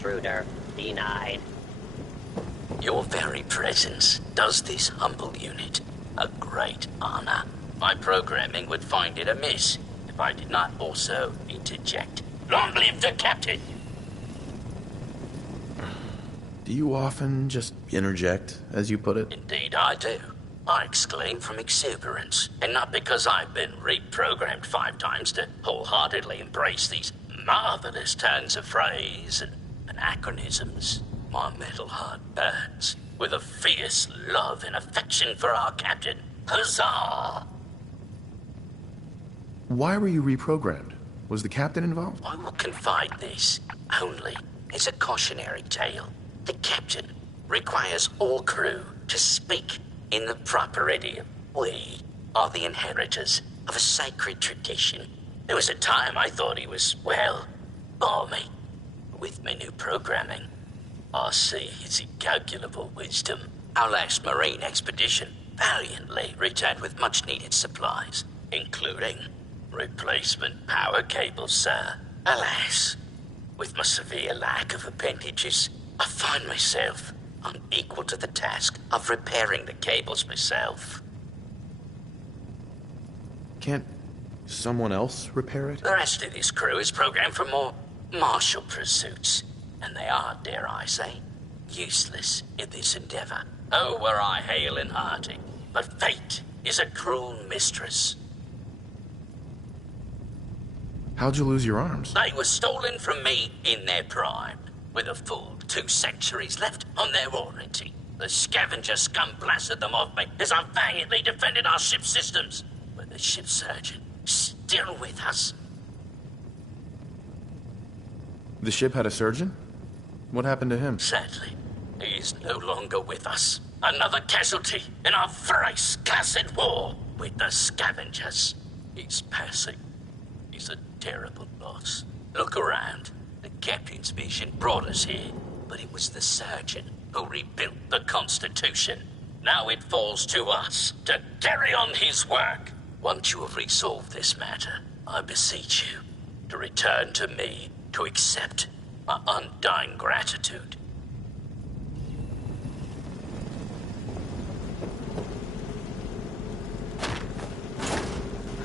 intruder denied. Your very presence does this humble unit a great honor. My programming would find it amiss if I did not also interject. Long live the captain! Do you often just interject, as you put it? Indeed I do. I exclaim from exuberance, and not because I've been reprogrammed 5 times to wholeheartedly embrace these marvelous turns of phrase and anachronisms. My metal heart burns with a fierce love and affection for our captain. Huzzah! Why were you reprogrammed? Was the captain involved? I will confide this only as a cautionary tale. The captain requires all crew to speak in the proper idiom. We are the inheritors of a sacred tradition. There was a time I thought he was, well, balmy. With my new programming, I see his incalculable wisdom. Our last marine expedition valiantly returned with much-needed supplies, including replacement power cables, sir. Alas, with my severe lack of appendages, I find myself unequal to the task of repairing the cables myself. Can't someone else repair it? The rest of this crew is programmed for more martial pursuits, and they are, dare I say, useless in this endeavor. Oh, were I hale and hearty, but fate is a cruel mistress. How'd you lose your arms? They were stolen from me in their prime, with a full 2 centuries left on their warranty. The scavenger scum blasted them off me as I valiantly defended our ship's systems. But the ship's surgeon is still with us. The ship had a surgeon? What happened to him? Sadly, he is no longer with us. Another casualty in our thrice cursed war with the scavengers. His passing is a terrible loss. Look around. The captain's vision brought us here, but it was the surgeon who rebuilt the Constitution. Now it falls to us to carry on his work. Once you have resolved this matter, I beseech you to return to me to accept my undying gratitude.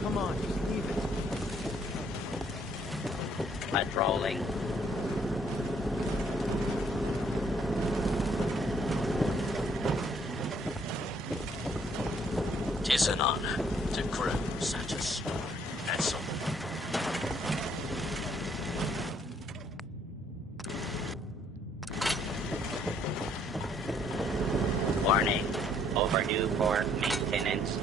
Come on, just leave it. Patrolling. 'Tis an honor to crew such a strong vessel. Warning. Overdue for maintenance.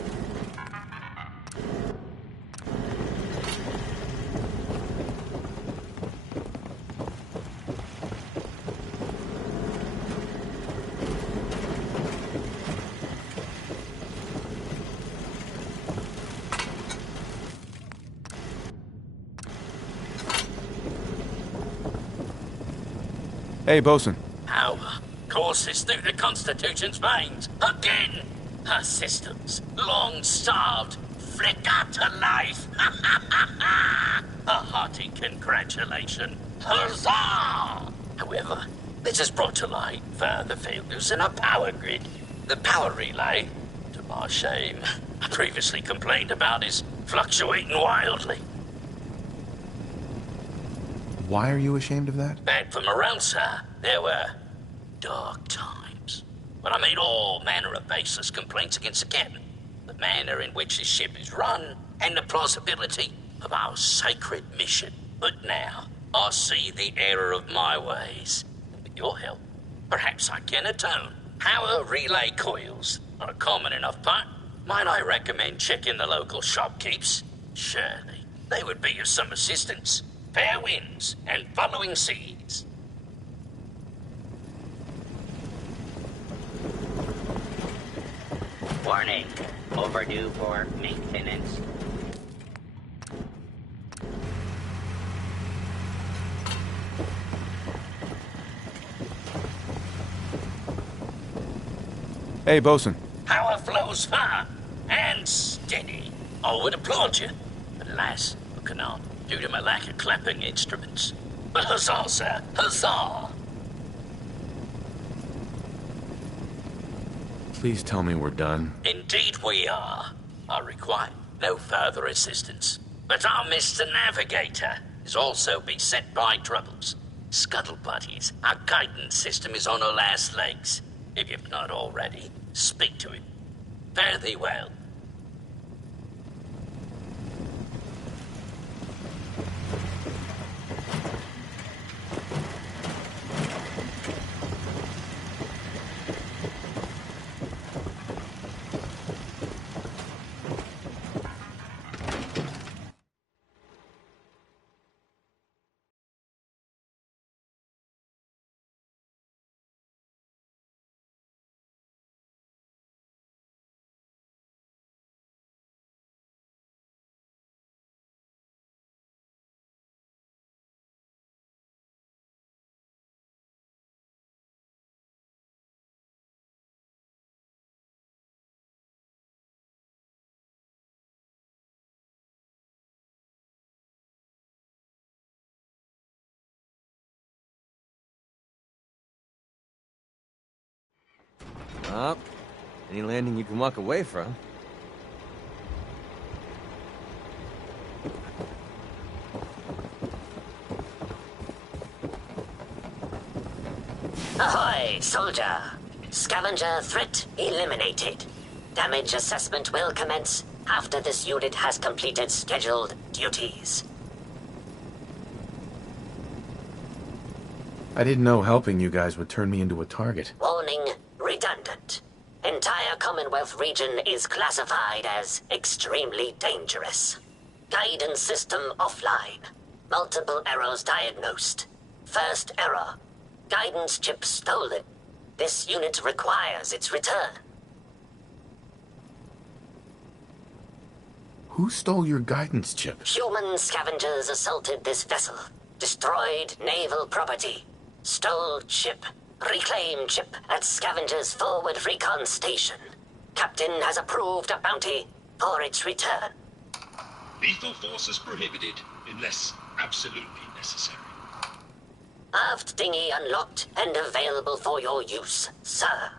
Hey, bosun. Power courses through the Constitution's veins. Again! Her systems, long starved, flicker to life. A hearty congratulation. Huzzah! However, this has brought to light further failures in our power grid. The power relay, to my shame, I previously complained about, is fluctuating wildly. Why are you ashamed of that? Bad for morale, sir. There were dark times when I made all manner of baseless complaints against the captain, the manner in which the ship is run, and the plausibility of our sacred mission. But now, I see the error of my ways. With your help, perhaps I can atone. Power relay coils are a common enough part. Might I recommend checking the local shopkeepers? Surely, they would be of some assistance. Fair winds and following seas. Warning. Overdue for maintenance. Hey, bosun. Power flows far and steady. I would applaud you. But alas, I cannot, due to my lack of clapping instruments. But huzzah, sir, huzzah! Please tell me we're done. Indeed we are. I require no further assistance. But our Mr. Navigator is also beset by troubles. Scuttle buddies, our guidance system is on her last legs. If you've not already, speak to him. Fare thee well. Up. Any landing you can walk away from. Ahoy, soldier! Scavenger threat eliminated. Damage assessment will commence after this unit has completed scheduled duties. I didn't know helping you guys would turn me into a target. Warning, redundant. Entire Commonwealth region is classified as extremely dangerous. Guidance system offline. Multiple errors diagnosed. First error. Guidance chip stolen. This unit requires its return. Who stole your guidance chip? Human scavengers assaulted this vessel. Destroyed naval property. Stole chip. Reclaim chip at Scavenger's forward recon station. Captain has approved a bounty for its return. Lethal force is prohibited, unless absolutely necessary. Aft dinghy unlocked and available for your use, sir.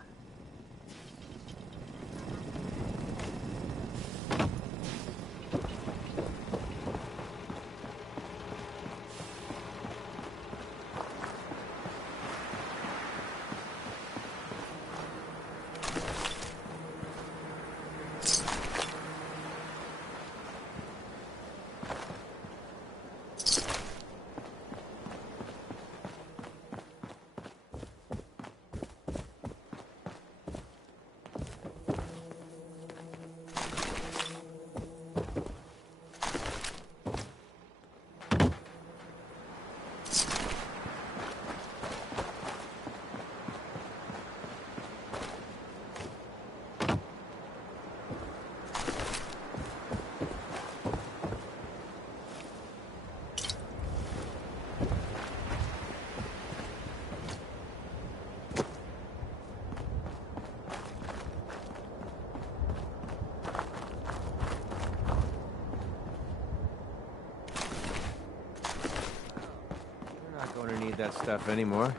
We're not going to need that stuff anymore.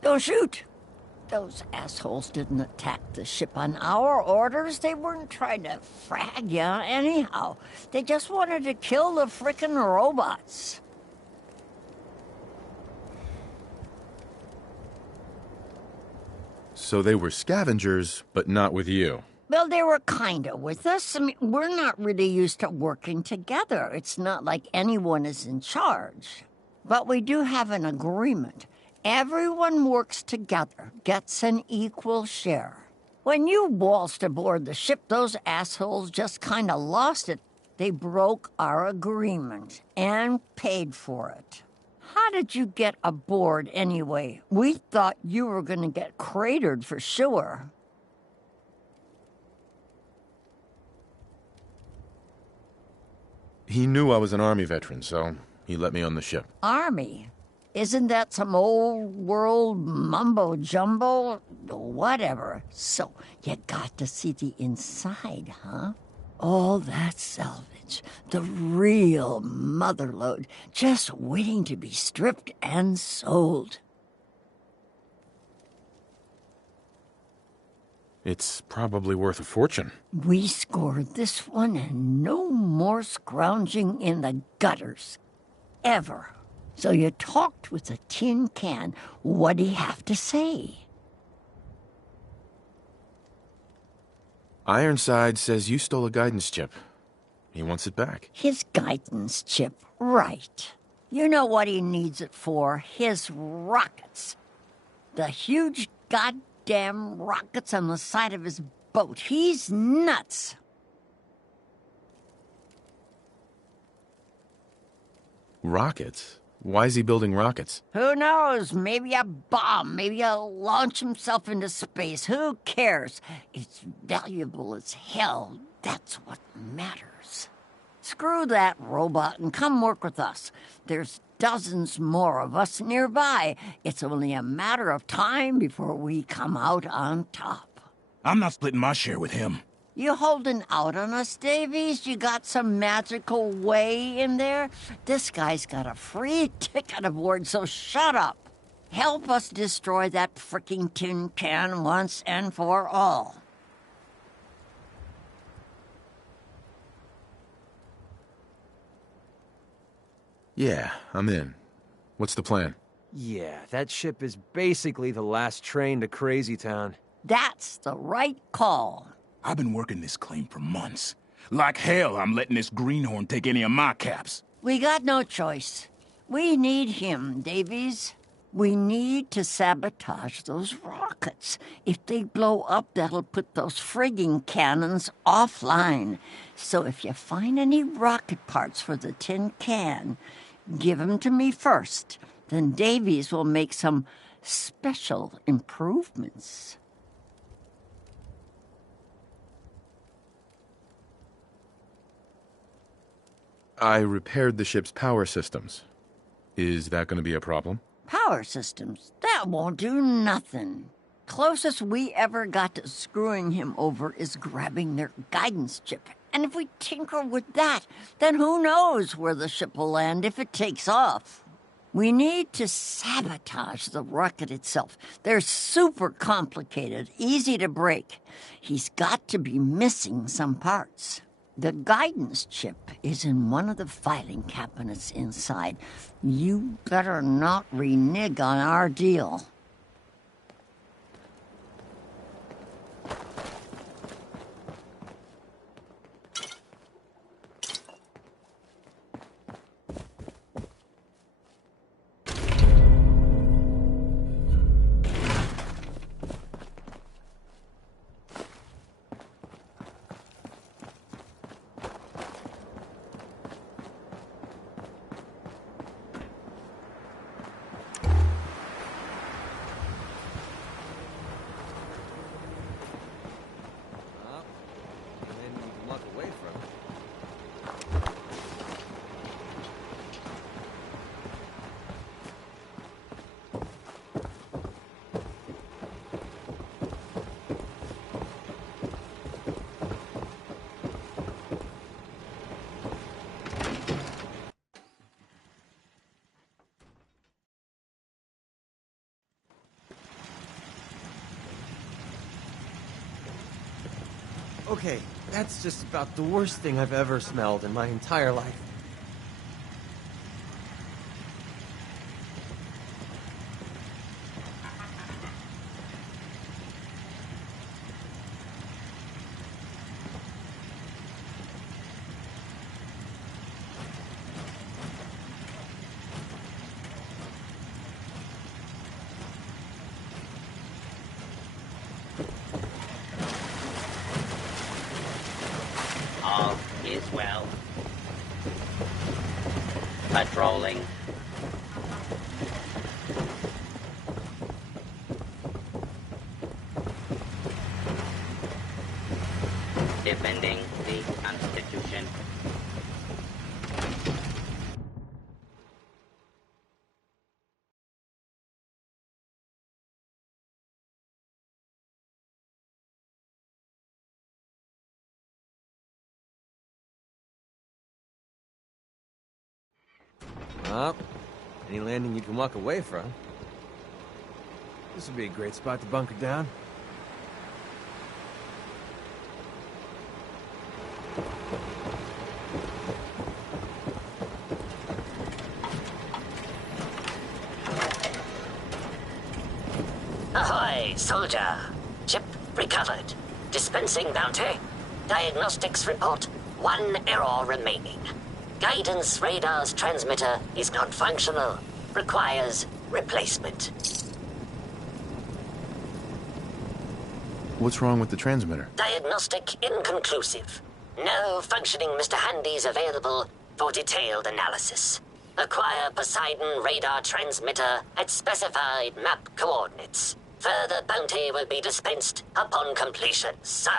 Don't shoot! Those assholes didn't attack the ship on our orders. They weren't trying to frag ya anyhow. They just wanted to kill the frickin' robots. So they were scavengers, but not with you. Well, they were kinda with us. I mean, we're not really used to working together. It's not like anyone is in charge. But we do have an agreement. Everyone works together, gets an equal share. When you waltzed aboard the ship, those assholes just kinda lost it. They broke our agreement and paid for it. How did you get aboard anyway? We thought you were gonna get cratered for sure. He knew I was an Army veteran, so he let me on the ship. Army? Isn't that some old world mumbo-jumbo? Whatever. So, you got to see the inside, huh? All that salvage, the real motherlode, just waiting to be stripped and sold. It's probably worth a fortune. We scored this one and no more scrounging in the gutters. Ever. So you talked with a tin can. What'd he have to say? Ironside says you stole a guidance chip. He wants it back. His guidance chip, right. You know what he needs it for? His rockets. The huge goddamn rockets on the side of his boat. He's nuts. Rockets? Why is he building rockets? Who knows? Maybe a bomb. Maybe he'll launch himself into space. Who cares? It's valuable as hell. That's what matters. Screw that robot and come work with us. There's dozens more of us nearby. It's only a matter of time before we come out on top. I'm not splitting my share with him. You holding out on us, Davies? You got some magical way in there? This guy's got a free ticket aboard, so shut up. Help us destroy that fricking tin can once and for all. Yeah, I'm in. What's the plan? Yeah, that ship is basically the last train to Crazy Town. That's the right call. I've been working this claim for months. Like hell, I'm letting this greenhorn take any of my caps. We got no choice. We need him, Davies. We need to sabotage those rockets. If they blow up, that'll put those frigging cannons offline. So if you find any rocket parts for the tin can, give them to me first. Then Davies will make some special improvements. I repaired the ship's power systems. Is that going to be a problem? Power systems, that won't do nothing. Closest we ever got to screwing him over is grabbing their guidance chip. And if we tinker with that, then who knows where the ship will land if it takes off. We need to sabotage the rocket itself. They're super complicated, easy to break. He's got to be missing some parts. The guidance chip is in one of the filing cabinets inside. You better not renege on our deal. Landing you can walk away from. Okay, that's just about the worst thing I've ever smelled in my entire life. All is well. Patrolling. Defending the Constitution. Up. Any landing you can walk away from. This would be a great spot to bunker down. Ahoy, soldier. Chip recovered. Dispensing bounty. Diagnostics report. 1 error remaining. Guidance radar's transmitter is not functional. Requires replacement. What's wrong with the transmitter? Diagnostic inconclusive. No functioning Mr. Handy's available for detailed analysis. Acquire Poseidon radar transmitter at specified map coordinates. Further bounty will be dispensed upon completion, sir.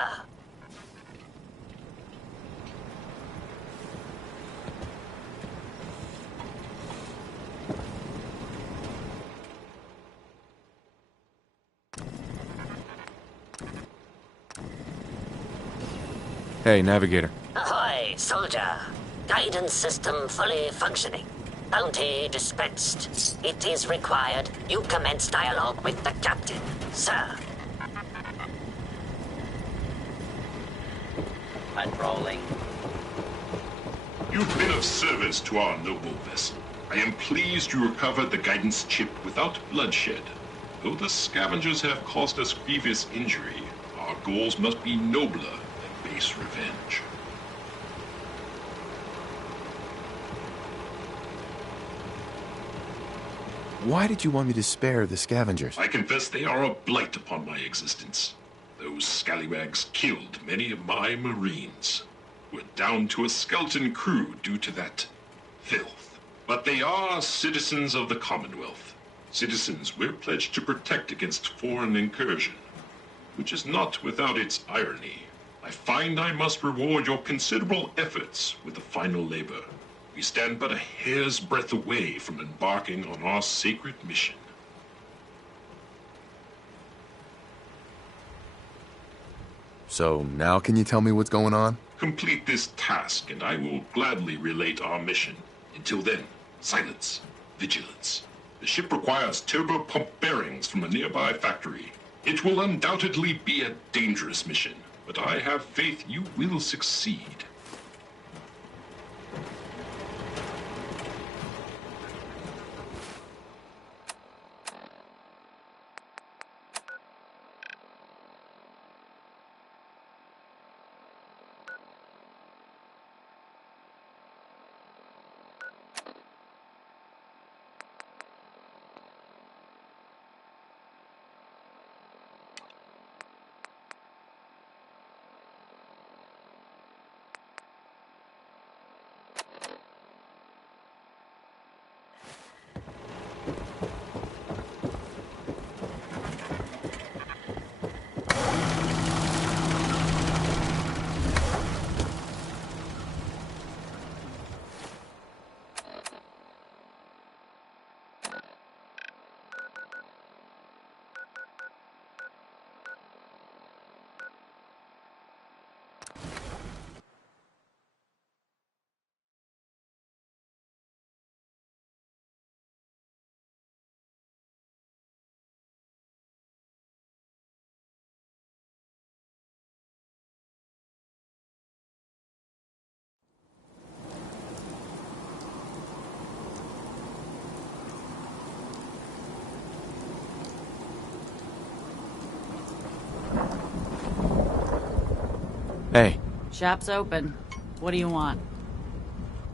Hey, Navigator. Ahoy, soldier. Guidance system fully functioning. Bounty dispensed. It is required you commence dialogue with the captain, sir. Patrolling. You've been of service to our noble vessel. I am pleased you recovered the guidance chip without bloodshed. Though the scavengers have caused us grievous injury, our goals must be nobler than base revenge. Why did you want me to spare the scavengers? I confess they are a blight upon my existence. Those scallywags killed many of my Marines. We're down to a skeleton crew due to that filth. But they are citizens of the Commonwealth. Citizens we're pledged to protect against foreign incursion. Which is not without its irony. I find I must reward your considerable efforts with the final labor. We stand but a hair's breadth away from embarking on our sacred mission. So now can you tell me what's going on? Complete this task, and I will gladly relate our mission. Until then, silence, vigilance. The ship requires turbo pump bearings from a nearby factory. It will undoubtedly be a dangerous mission, but I have faith you will succeed. Hey, Shop's open. What do you want?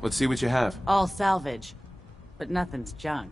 let's see what you have. All salvage. But nothing's junk.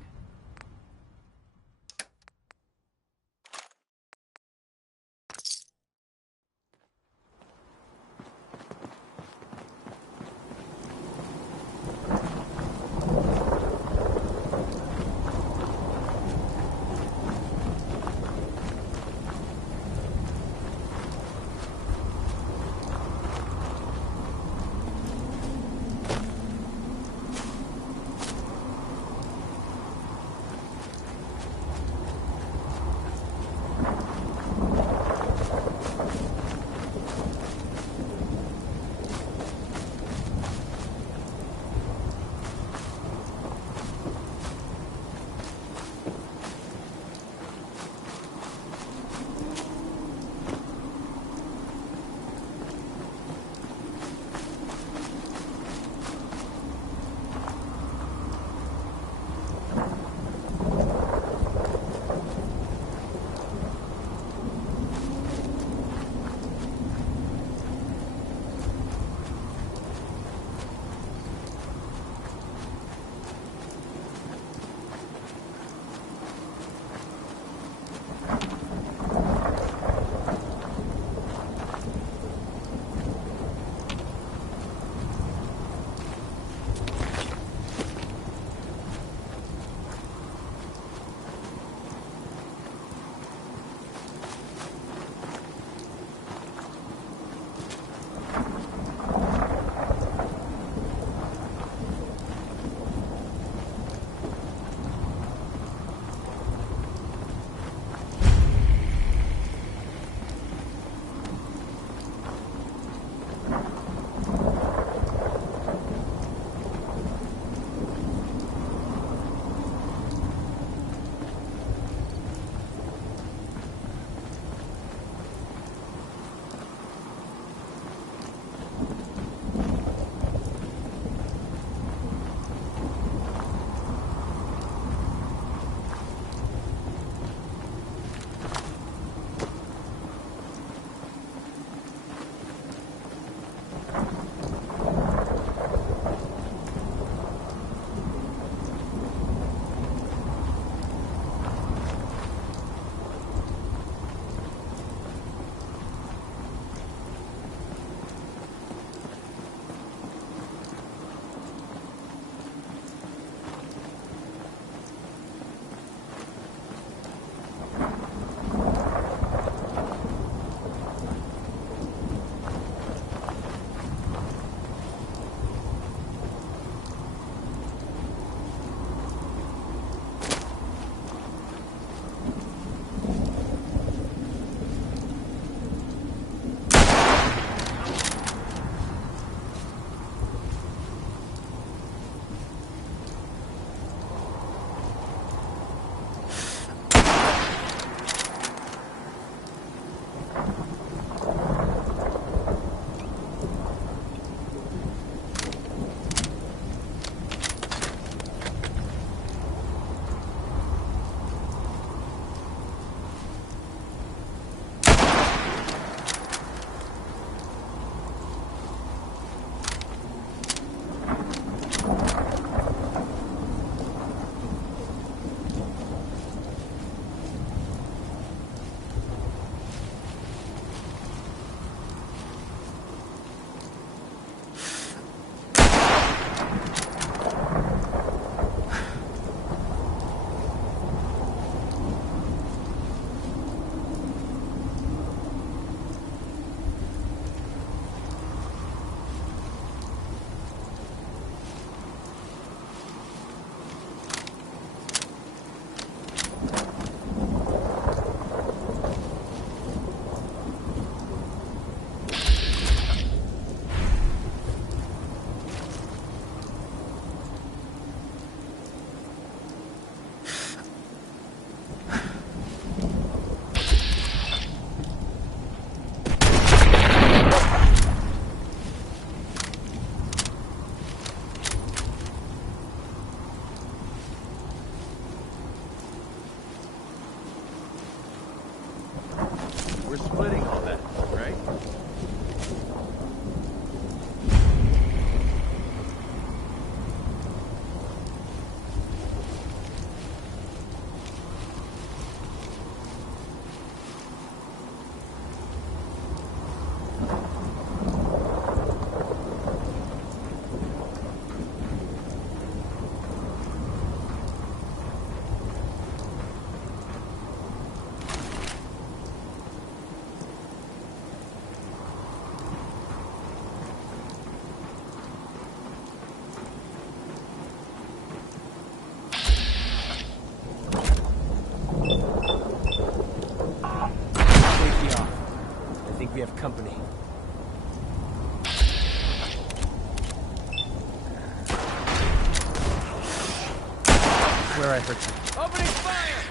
swear I heard you. Opening fire!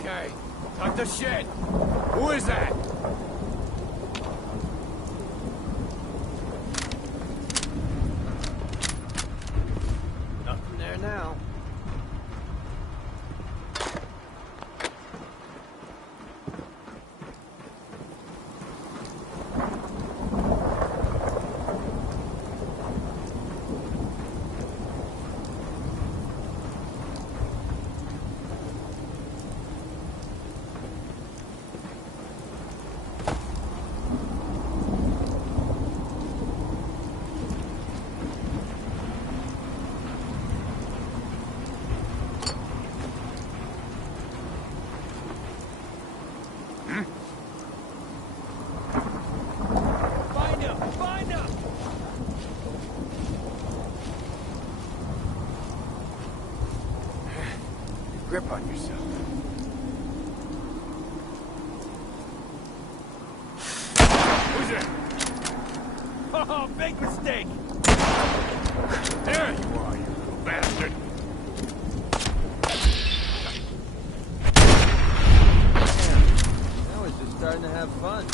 Okay, cut the shit. Who is that? Nothing there now. Grip on yourself. Who's there? Oh, big mistake! There you are, you little bastard. Now he's just starting to have fun.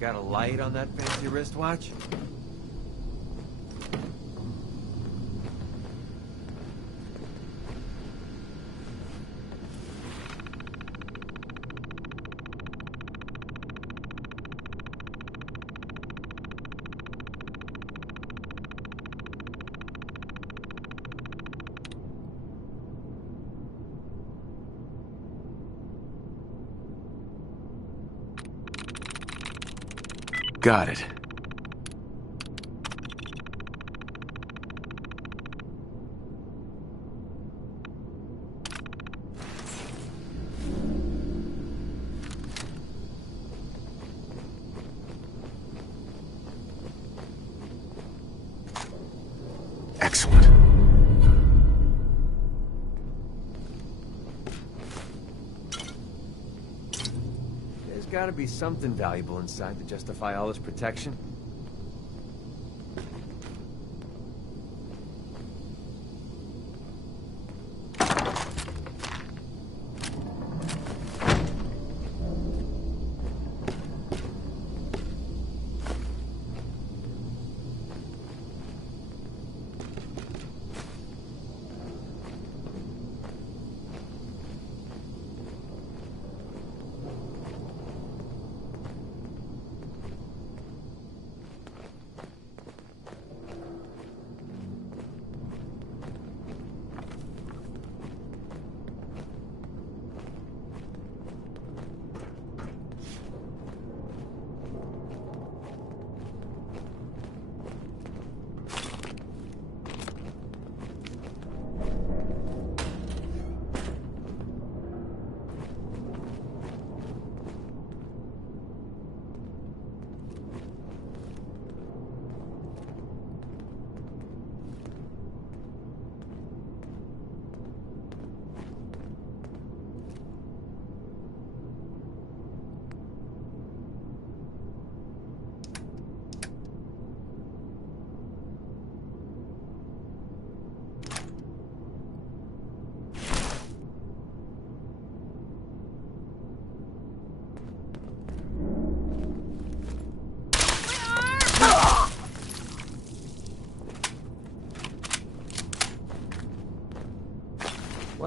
Got a light on that fancy wristwatch? Got it. Excellent. There's gotta be something valuable inside to justify all this protection.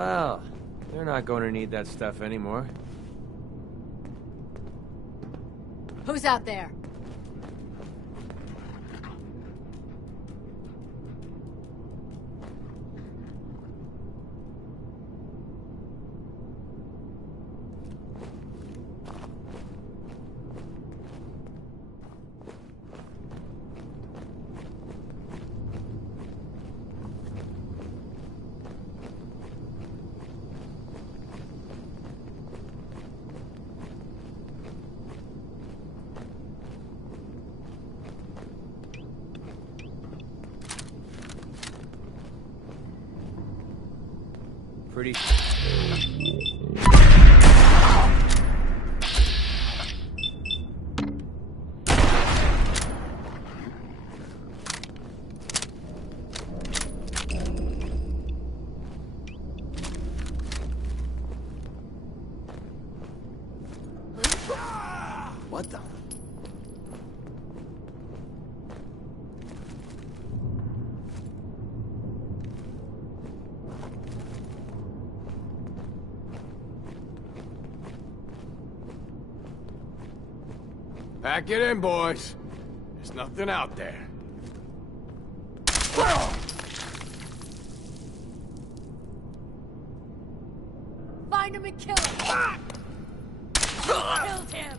Well, they're not going to need that stuff anymore. Who's out there? Pretty... What the... Pack it in, boys. There's nothing out there. Find him and kill him! Killed him!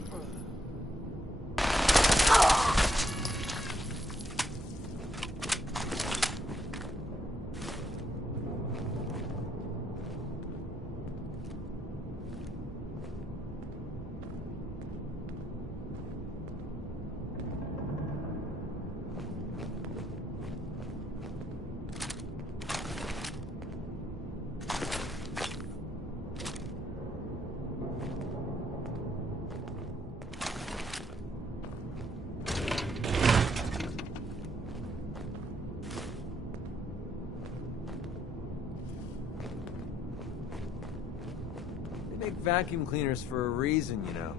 They make vacuum cleaners for a reason, you know.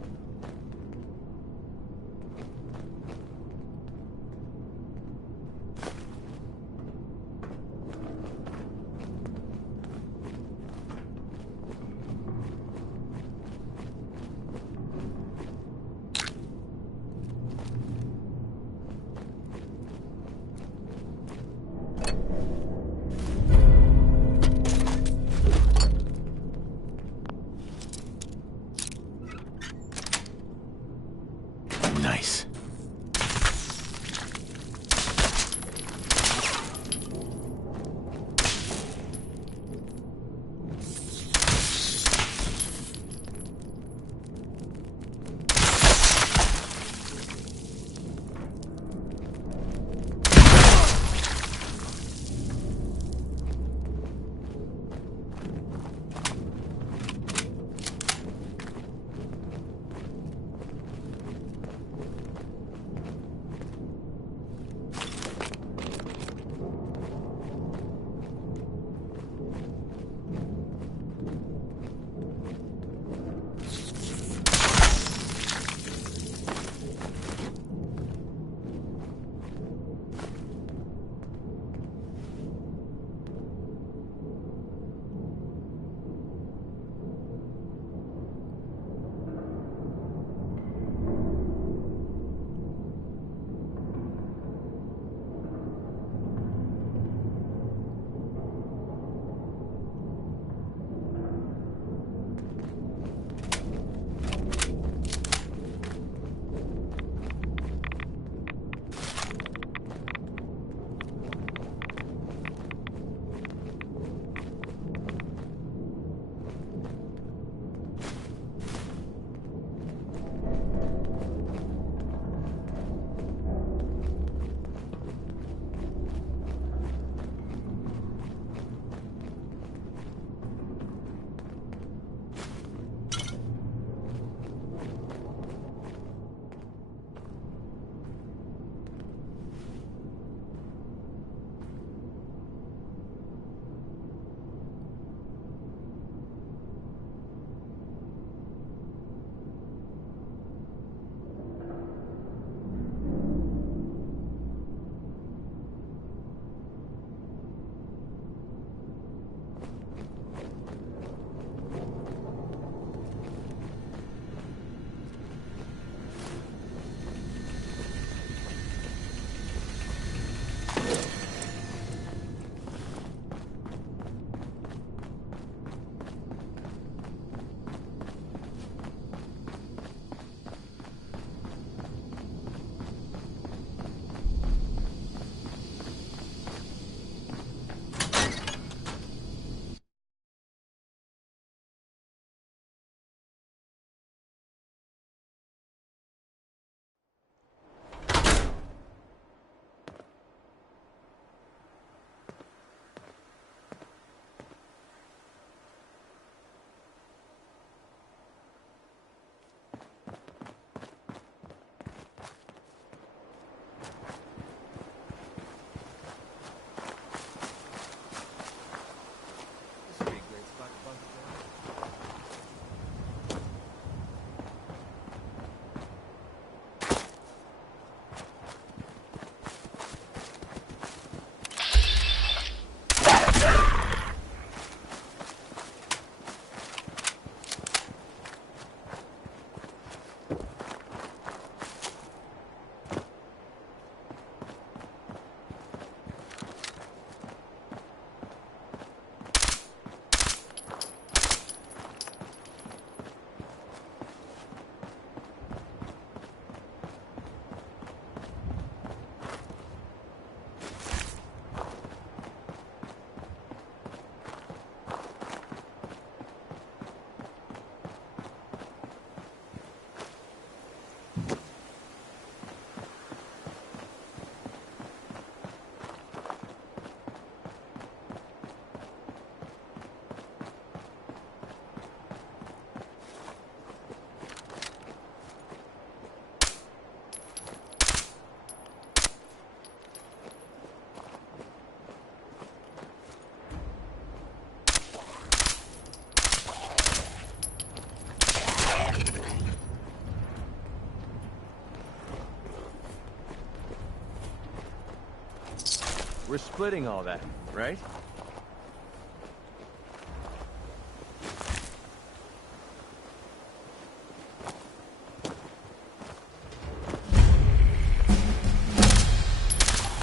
We're splitting all that, right?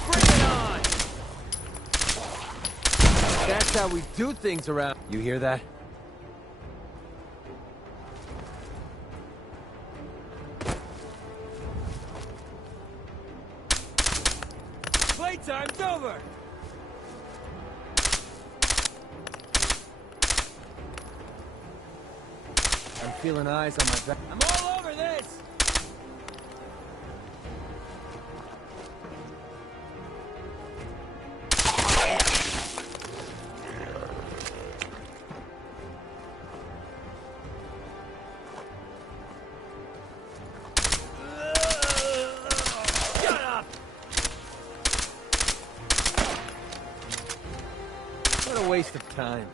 Bring it on! That's how we do things around. You hear that? Playtime's over! I'm feeling eyes on my back. I'm all over this! Shut up! What a waste of time.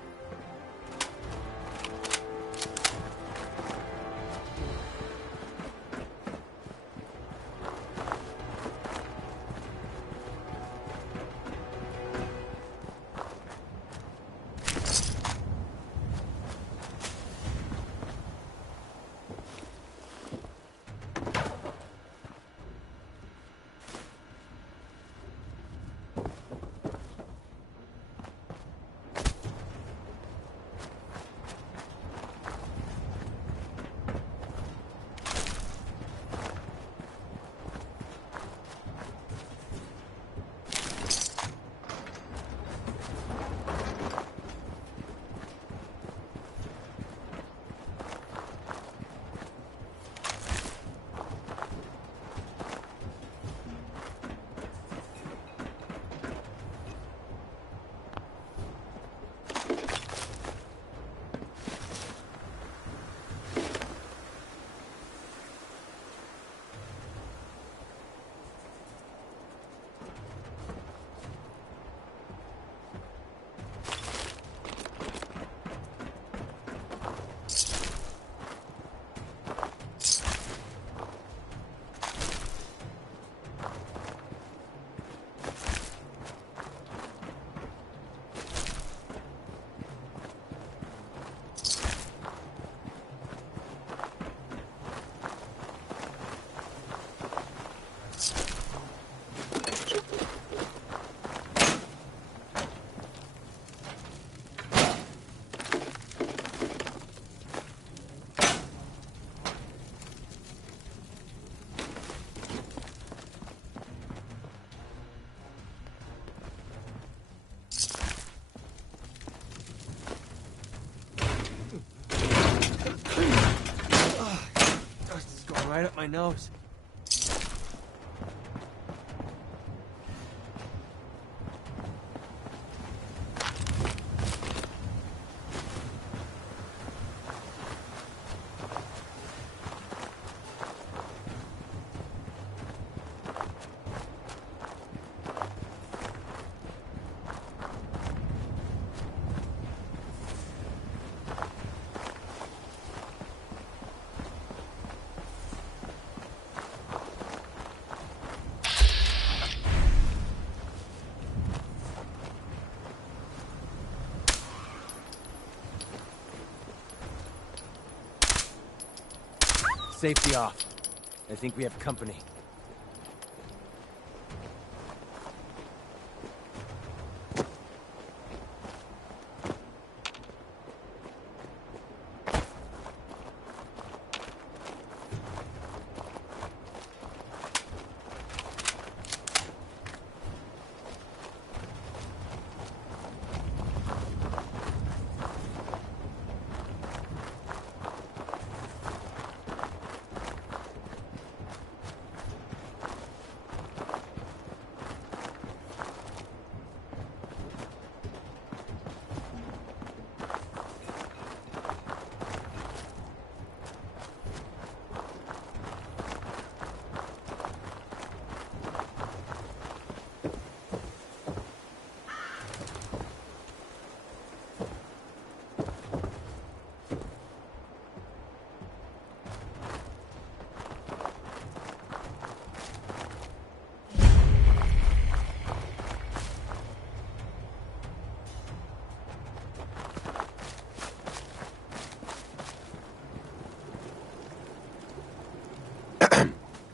It's going right up my nose. Safety off. I think we have company.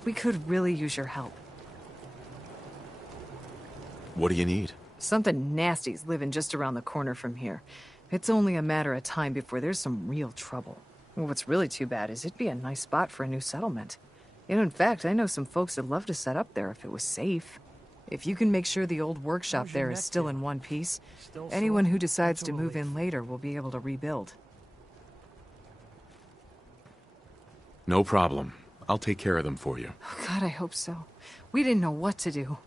We could really use your help. What do you need? Something nasty's living just around the corner from here. It's only a matter of time before there's some real trouble. What's really too bad is it'd be a nice spot for a new settlement. In fact, I know some folks that'd love to set up there if it was safe. If you can make sure the old workshop there is still in one piece, anyone who decides to move in later will be able to rebuild. No problem. I'll take care of them for you. Oh, God, I hope so. We didn't know what to do.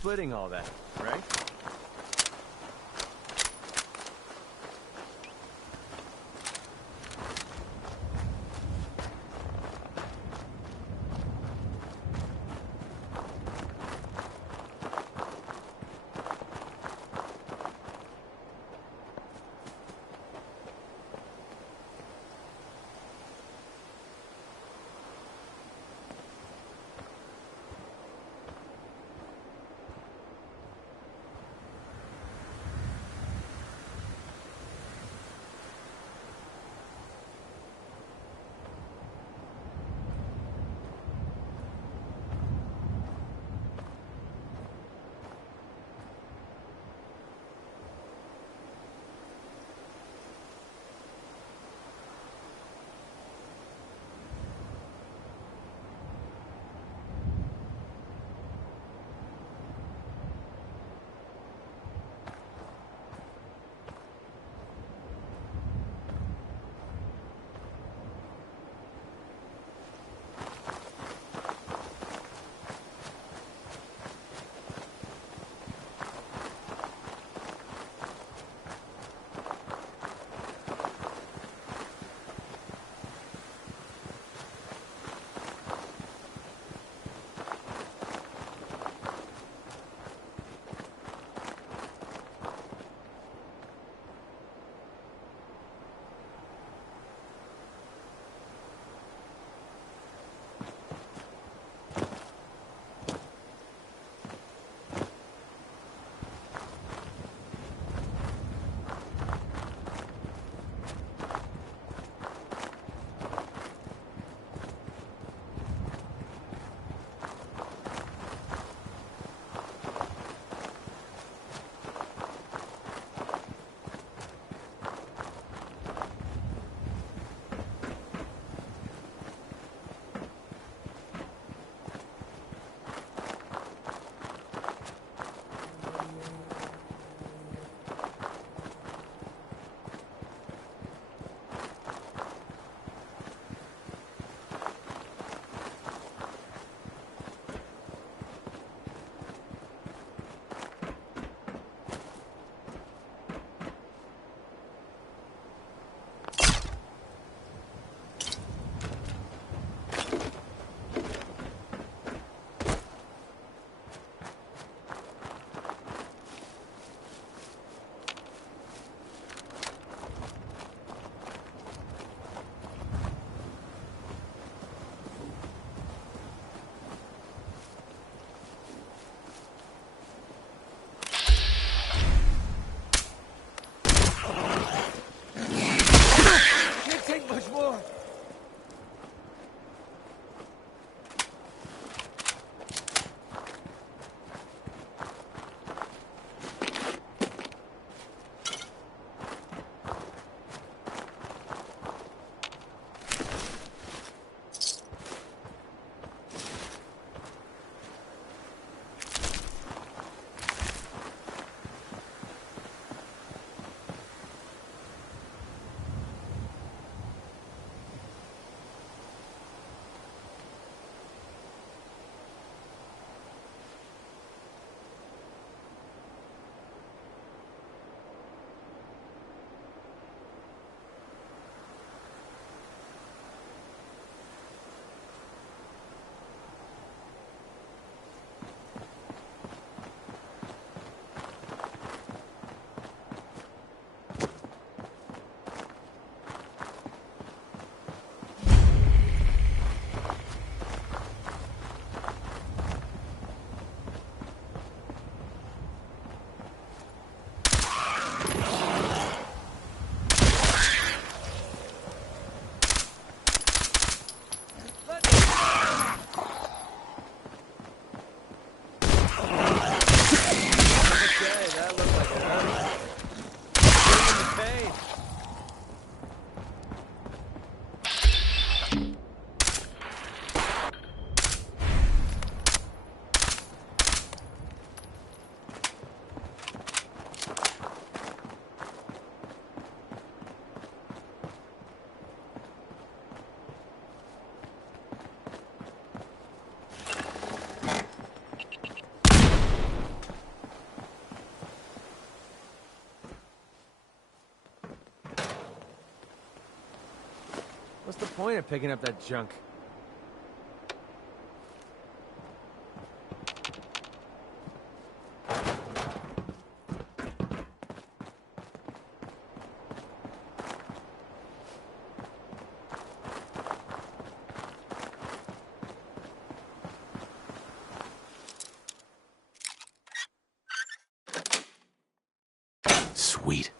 Splitting all that, right? What's the point of picking up that junk? Sweet.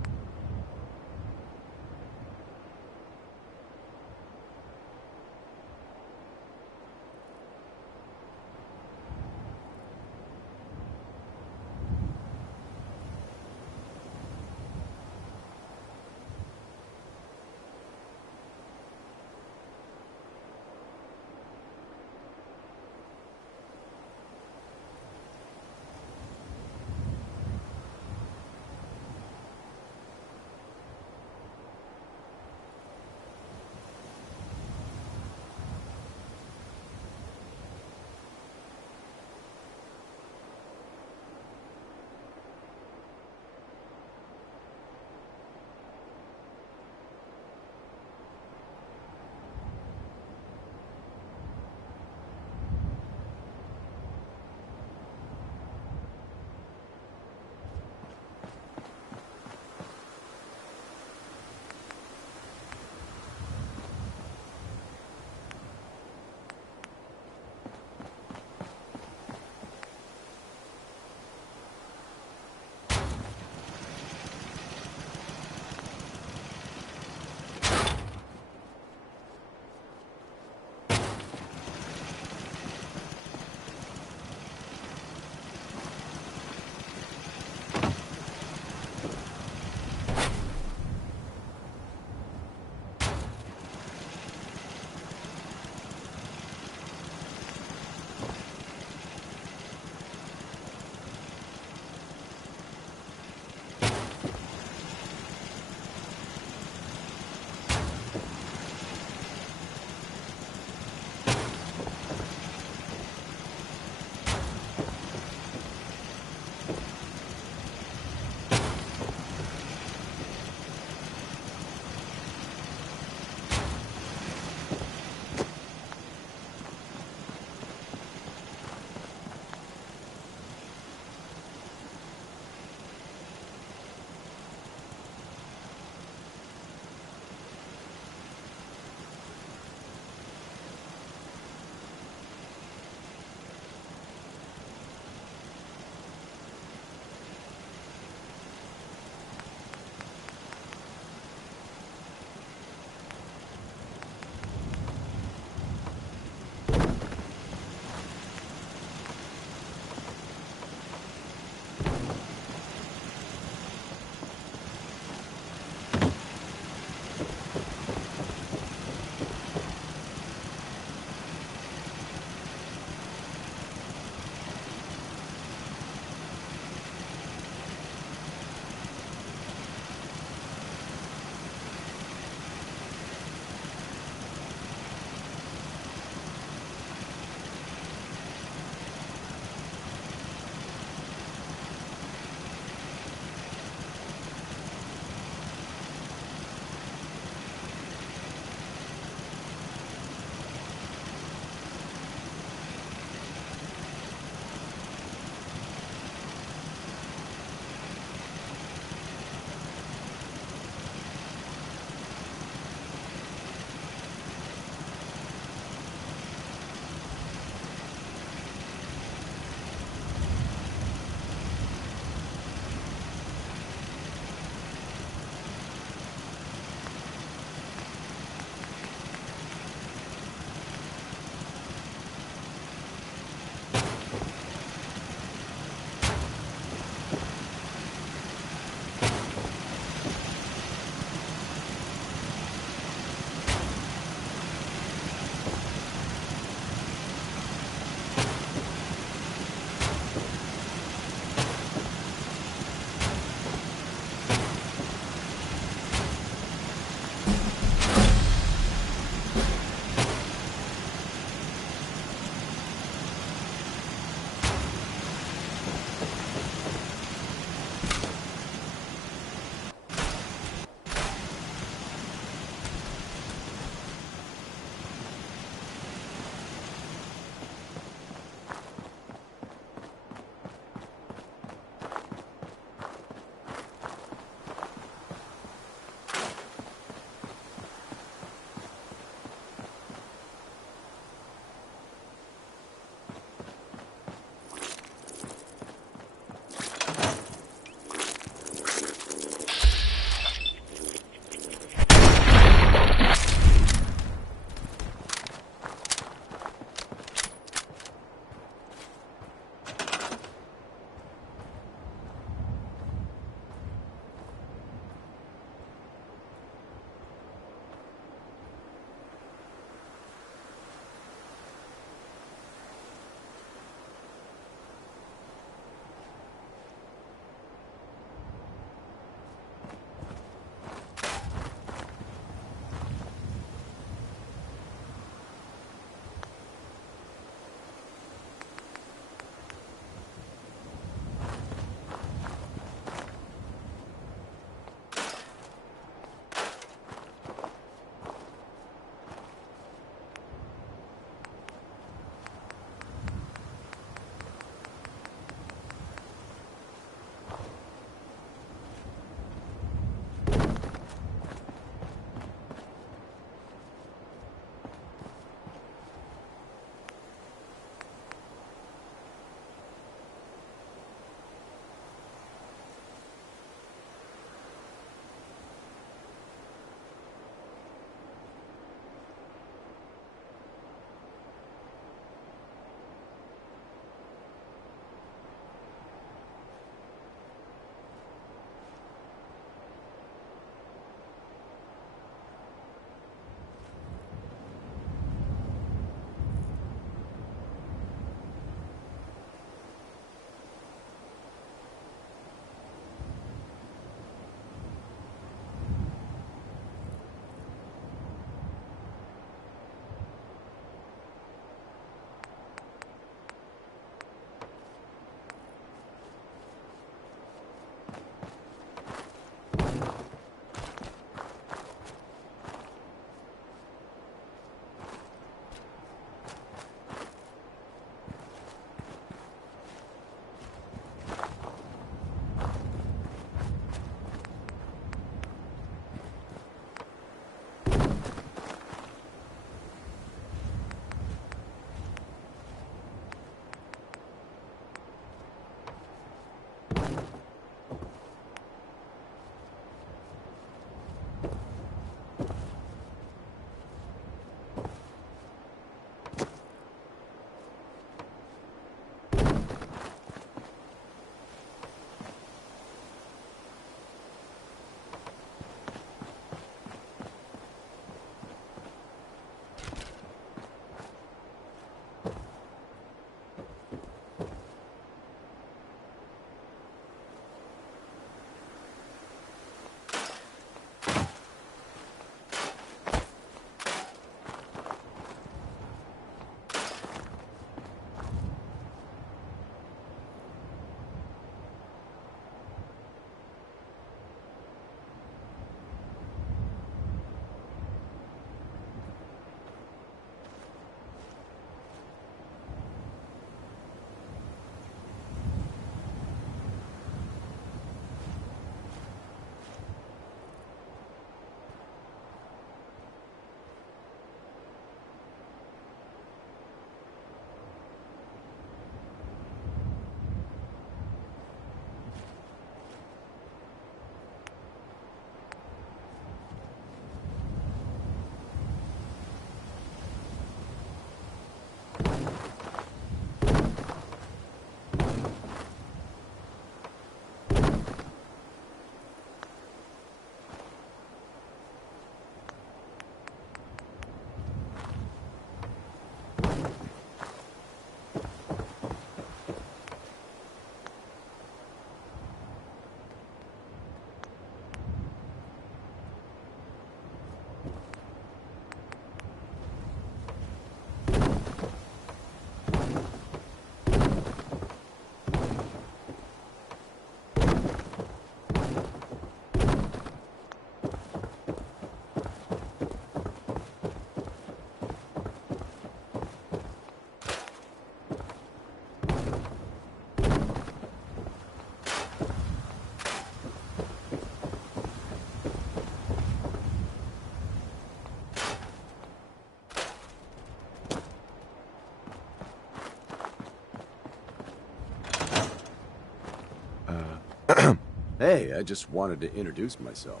Hey, I just wanted to introduce myself.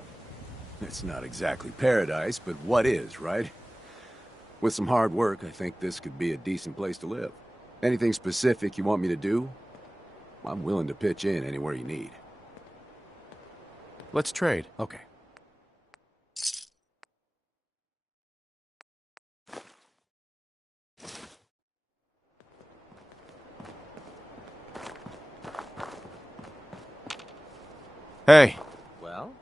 It's not exactly paradise, but what is, right? With some hard work, I think this could be a decent place to live. Anything specific you want me to do? I'm willing to pitch in anywhere you need. Let's trade. Okay. Hey, Well?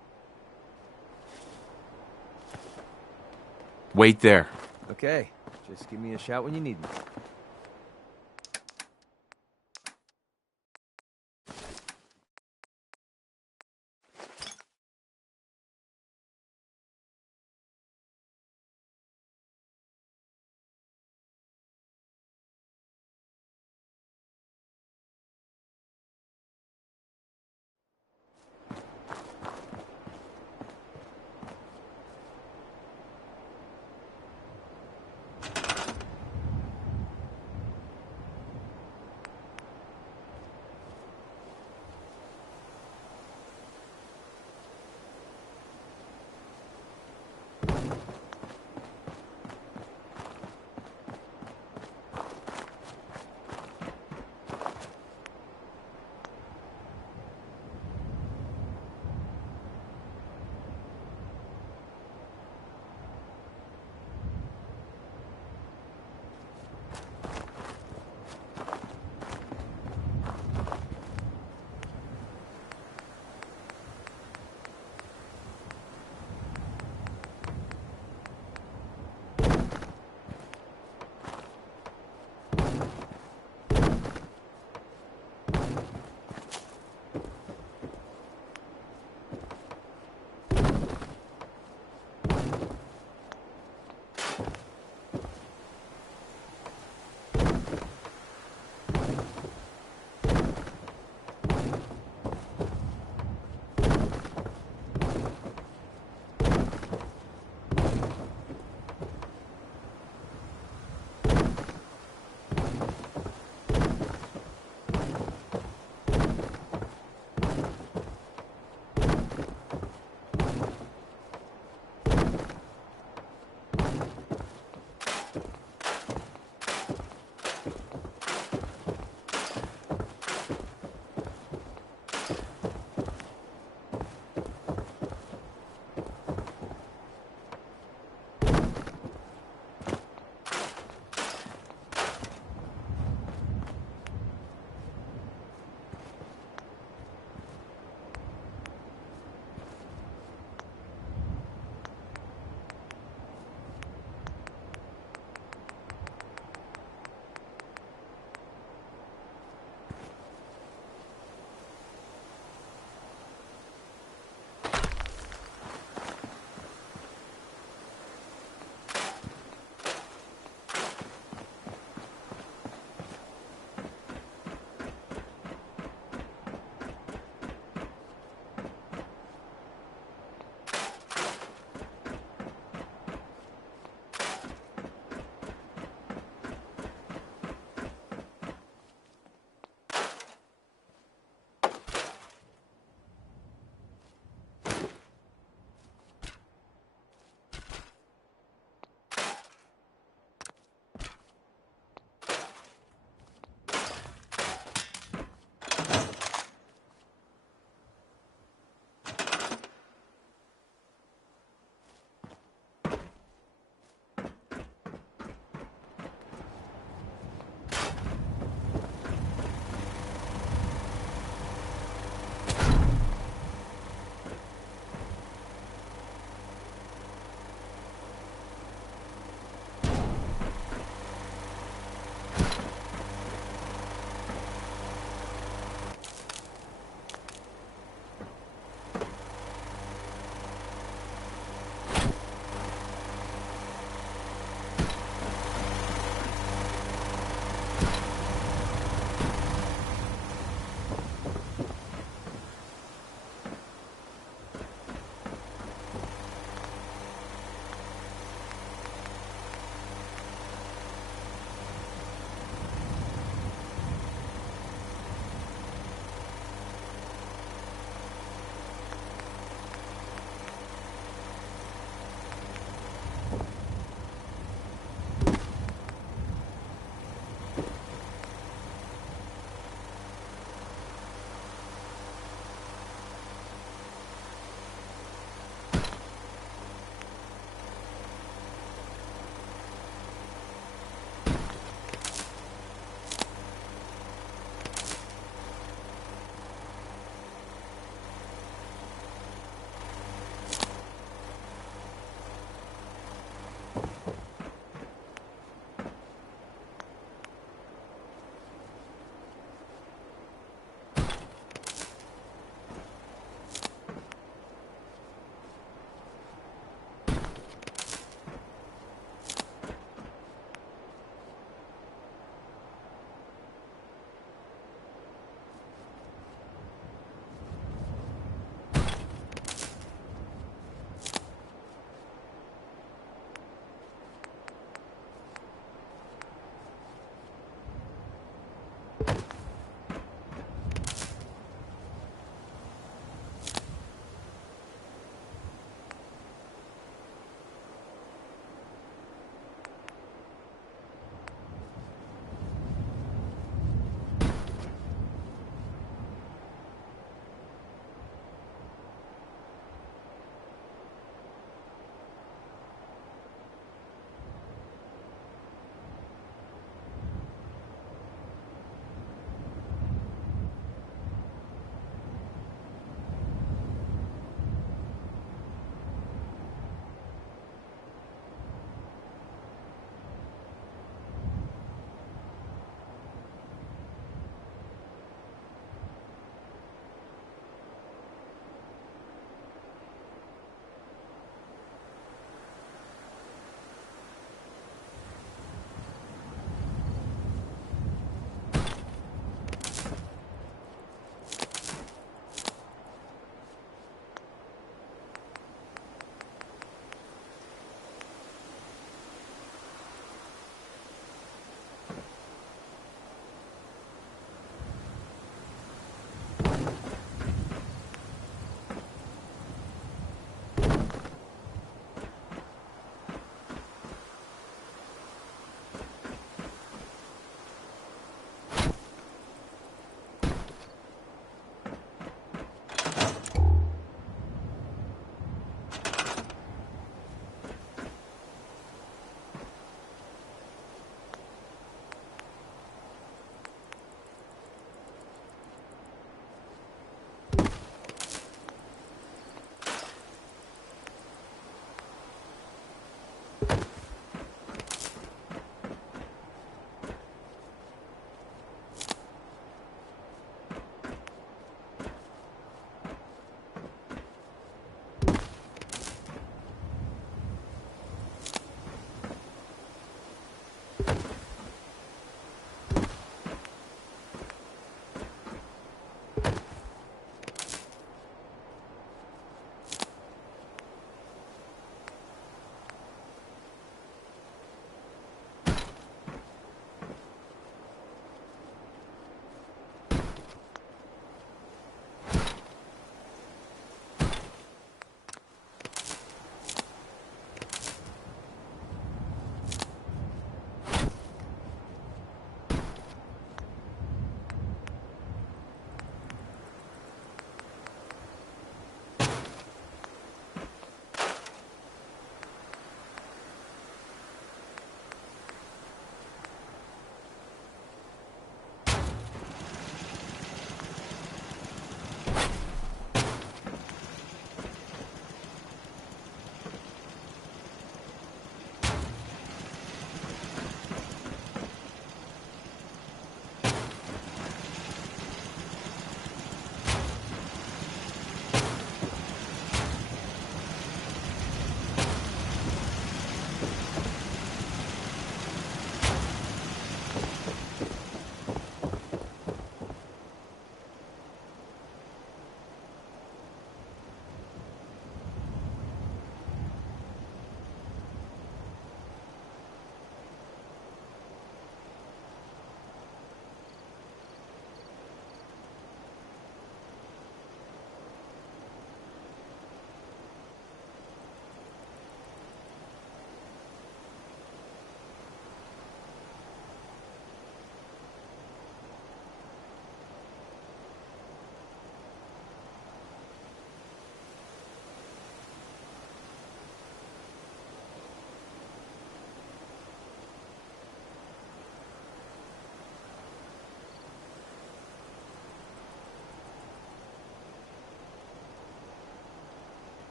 wait there. Okay. Just give me a shout when you need me.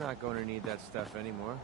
not going to need that stuff anymore.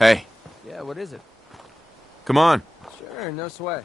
Hey, Yeah, what is it? come on. Sure, no sweat.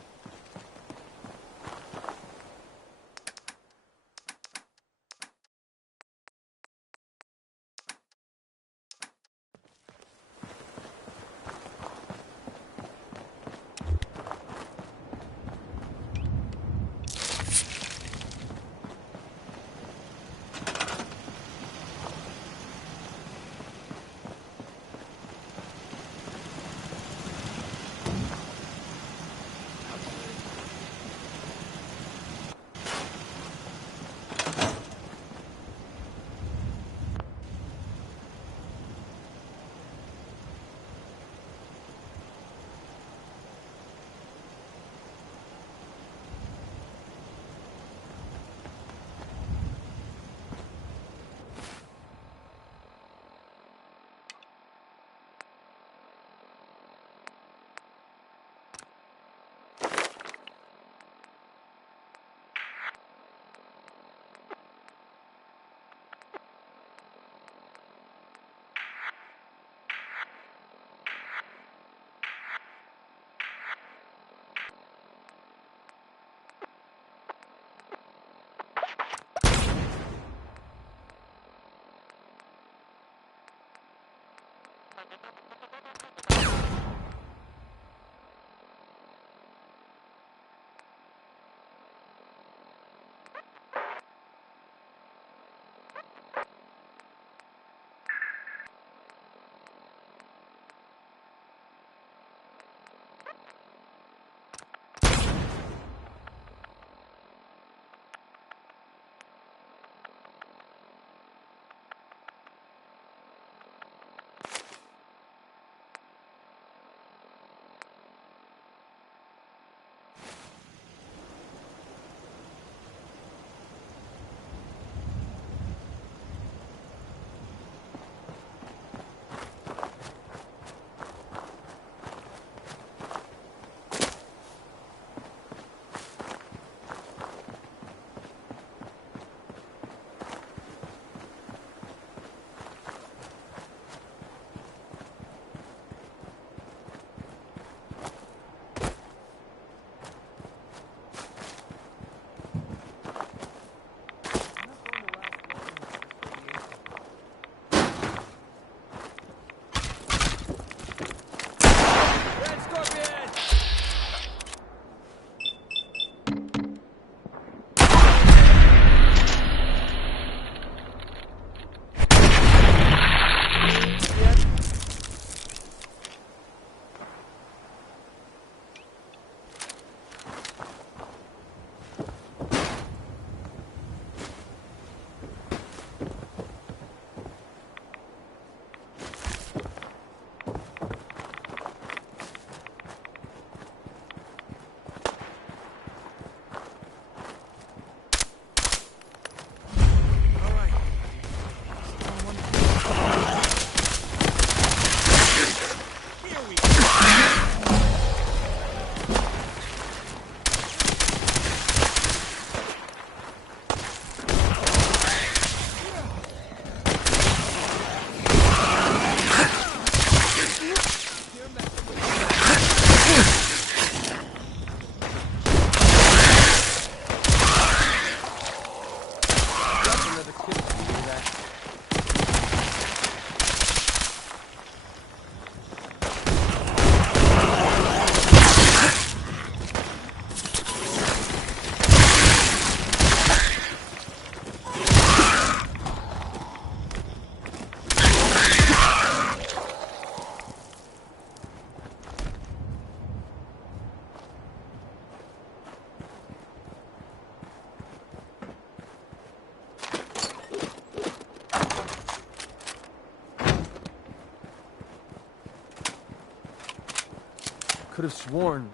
Could have sworn.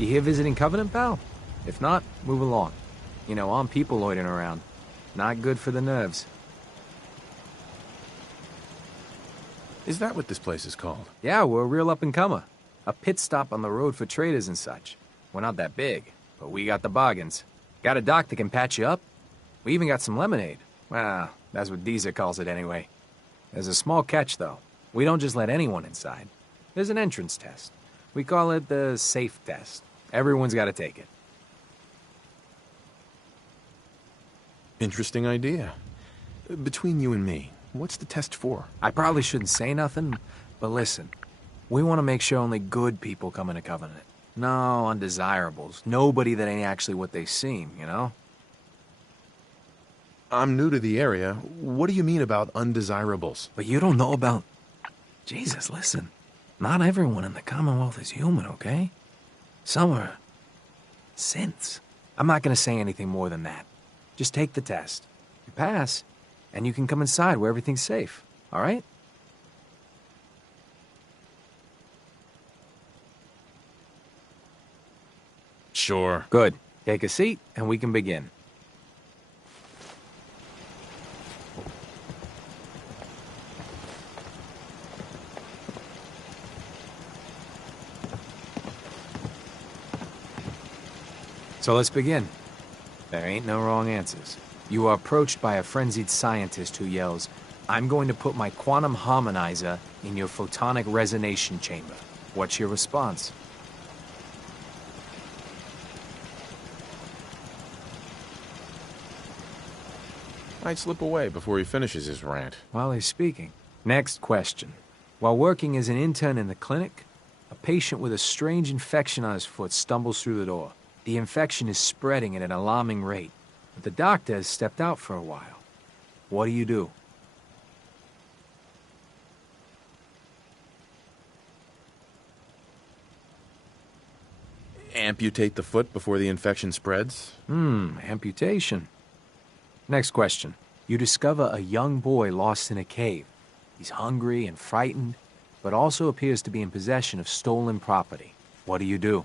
You here visiting Covenant, pal? If not, move along. You know, armed people loitering around. Not good for the nerves. Is that what this place is called? Yeah, we're a real up-and-comer. A pit stop on the road for traders and such. We're not that big, but we got the bargains. Got a doc that can patch you up. We even got some lemonade. Well, that's what Deezer calls it anyway. There's a small catch, though. We don't just let anyone inside. There's an entrance test. We call it the safe test. Everyone's got to take it. Interesting idea. Between you and me, what's the test for? I probably shouldn't say nothing, but listen. We want to make sure only good people come into Covenant. No undesirables. Nobody that ain't actually what they seem, you know? I'm new to the area. What do you mean about undesirables? But you don't know about... Jesus, listen. Not everyone in the Commonwealth is human, okay? Some are... synths. I'm not gonna say anything more than that. Just take the test. You pass, and you can come inside where everything's safe, all right? Sure. Good. Take a seat, and we can begin. So let's begin. There ain't no wrong answers. You are approached by a frenzied scientist who yells, "I'm going to put my quantum harmonizer in your photonic resonation chamber." What's your response? I'd slip away before he finishes his rant. While he's speaking. Next question. While working as an intern in the clinic, a patient with a strange infection on his foot stumbles through the door. The infection is spreading at an alarming rate, but the doctor has stepped out for a while. What do you do? Amputate the foot before the infection spreads? Amputation. Next question. You discover a young boy lost in a cave. He's hungry and frightened, but also appears to be in possession of stolen property. What do you do?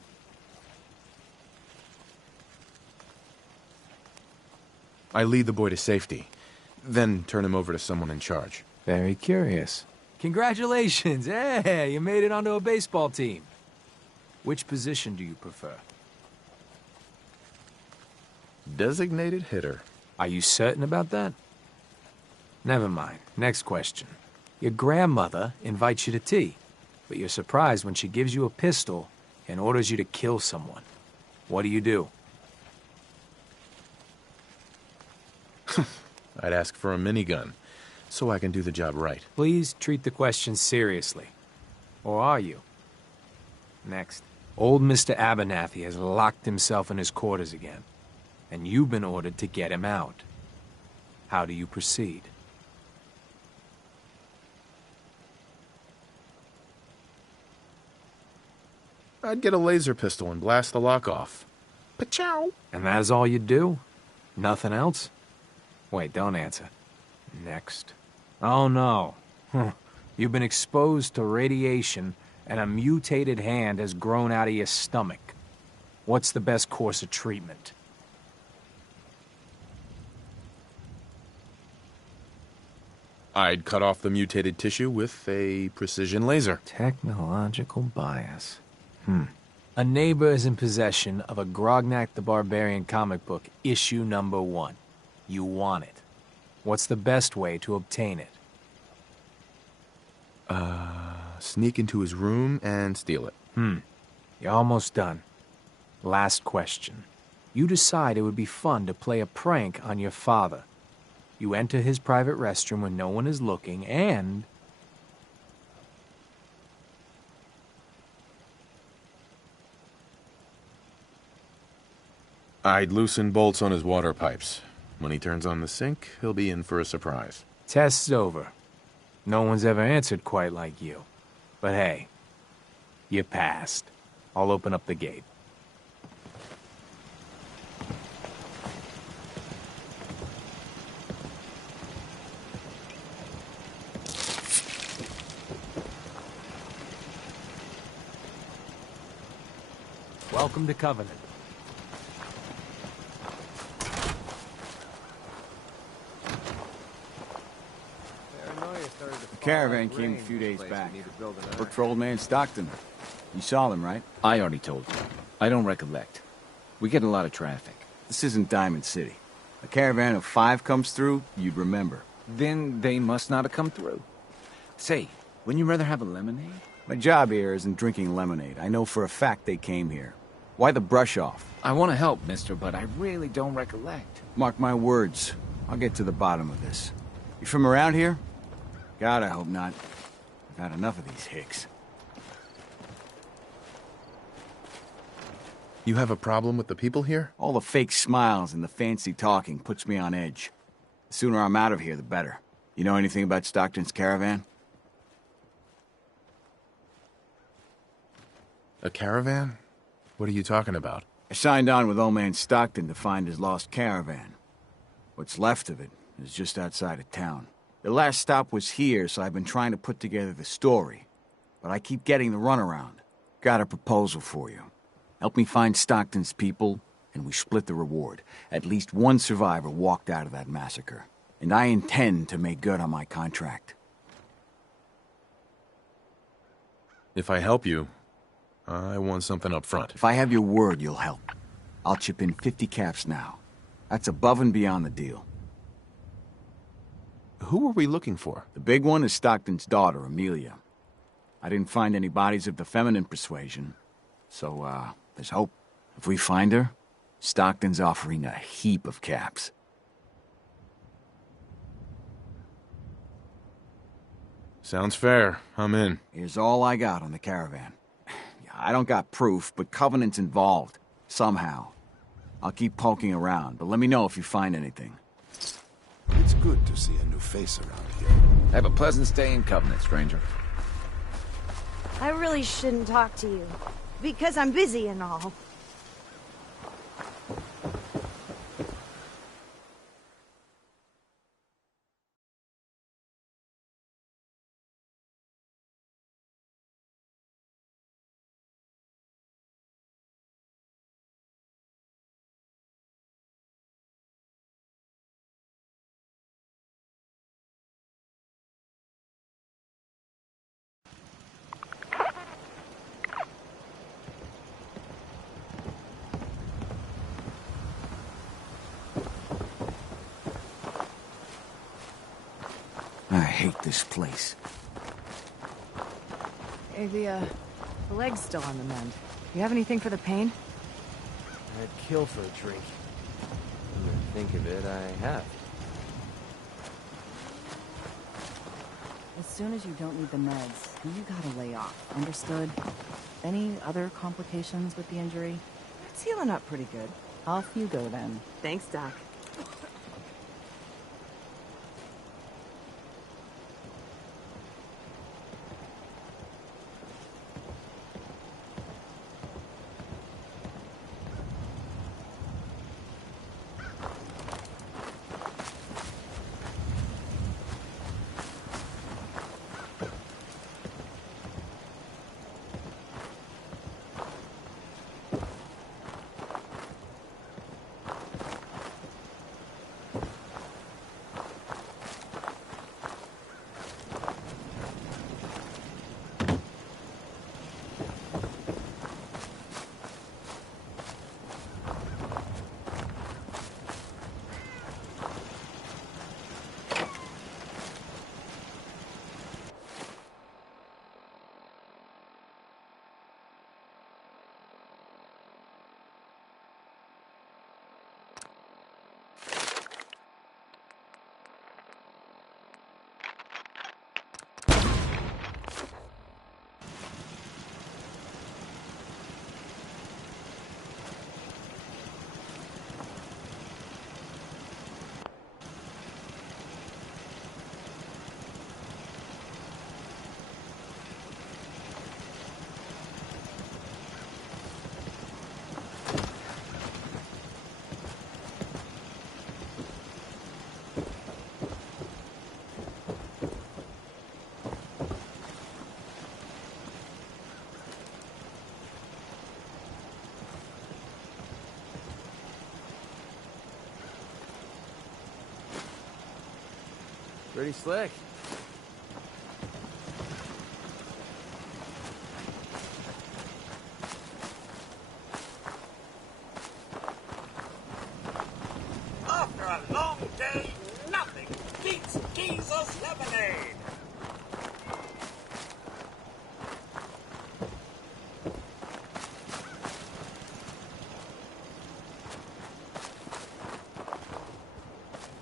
I lead the boy to safety, then turn him over to someone in charge. Very curious. Congratulations! Hey, you made it onto a baseball team. Which position do you prefer? Designated hitter. Are you certain about that? Never mind. Next question. Your grandmother invites you to tea, but you're surprised when she gives you a pistol and orders you to kill someone. What do you do? I'd ask for a minigun, so I can do the job right. Please treat the question seriously. Or are you? Next. Old Mr. Abernathy has locked himself in his quarters again, and you've been ordered to get him out. How do you proceed? I'd get a laser pistol and blast the lock off. Pa-chow! And that is all you do? Nothing else? Wait, don't answer. Next. Oh no. You've been exposed to radiation and a mutated hand has grown out of your stomach. What's the best course of treatment? I'd cut off the mutated tissue with a precision laser. Technological bias. A neighbor is in possession of a Grognak the Barbarian comic book, issue number 1. You want it. What's the best way to obtain it? Sneak into his room and steal it. You're almost done. Last question. You decide it would be fun to play a prank on your father. You enter his private restroom when no one is looking, and... I'd loosen bolts on his water pipes. When he turns on the sink, he'll be in for a surprise. Test's over. No one's ever answered quite like you. But hey, you passed. I'll open up the gate. Welcome to Covenant. The caravan came a few days back. Worked for old man Stockton. You saw them, right? I already told you. I don't recollect. We get a lot of traffic. This isn't Diamond City. A caravan of 5 comes through, you'd remember. Then they must not have come through. Say, wouldn't you rather have a lemonade? My job here isn't drinking lemonade. I know for a fact they came here. Why the brush off? I want to help, mister, but I really don't recollect. Mark my words. I'll get to the bottom of this. You from around here? God, I hope not. I've had enough of these hicks. You have a problem with the people here? All the fake smiles and the fancy talking puts me on edge. The sooner I'm out of here, the better. You know anything about Stockton's caravan? A caravan? What are you talking about? I signed on with old man Stockton to find his lost caravan. What's left of it is just outside of town. The last stop was here, so I've been trying to put together the story. But I keep getting the runaround. Got a proposal for you. Help me find Stockton's people, and we split the reward. At least one survivor walked out of that massacre. And I intend to make good on my contract. If I help you, I want something up front. If I have your word, you'll help. I'll chip in 50 caps now. That's above and beyond the deal. Who are we looking for? The big one is Stockton's daughter, Amelia. I didn't find any bodies of the feminine persuasion, so, there's hope. If we find her, Stockton's offering a heap of caps. Sounds fair. I'm in. Here's all I got on the caravan. I don't got proof, but Covenant's involved. Somehow. I'll keep poking around, but let me know if you find anything. It's good to see a new face around here. Have a pleasant stay in Covenant, stranger. I really shouldn't talk to you, because I'm busy and all. I hate this place. Hey, the leg's still on the mend. You have anything for the pain? I'd kill for a drink. When I think of it, I have. As soon as you don't need the meds, you gotta lay off. Understood? Any other complications with the injury? It's healing up pretty good. Off you go then. Thanks, Doc. Pretty slick. After a long day, nothing beats Jesus lemonade.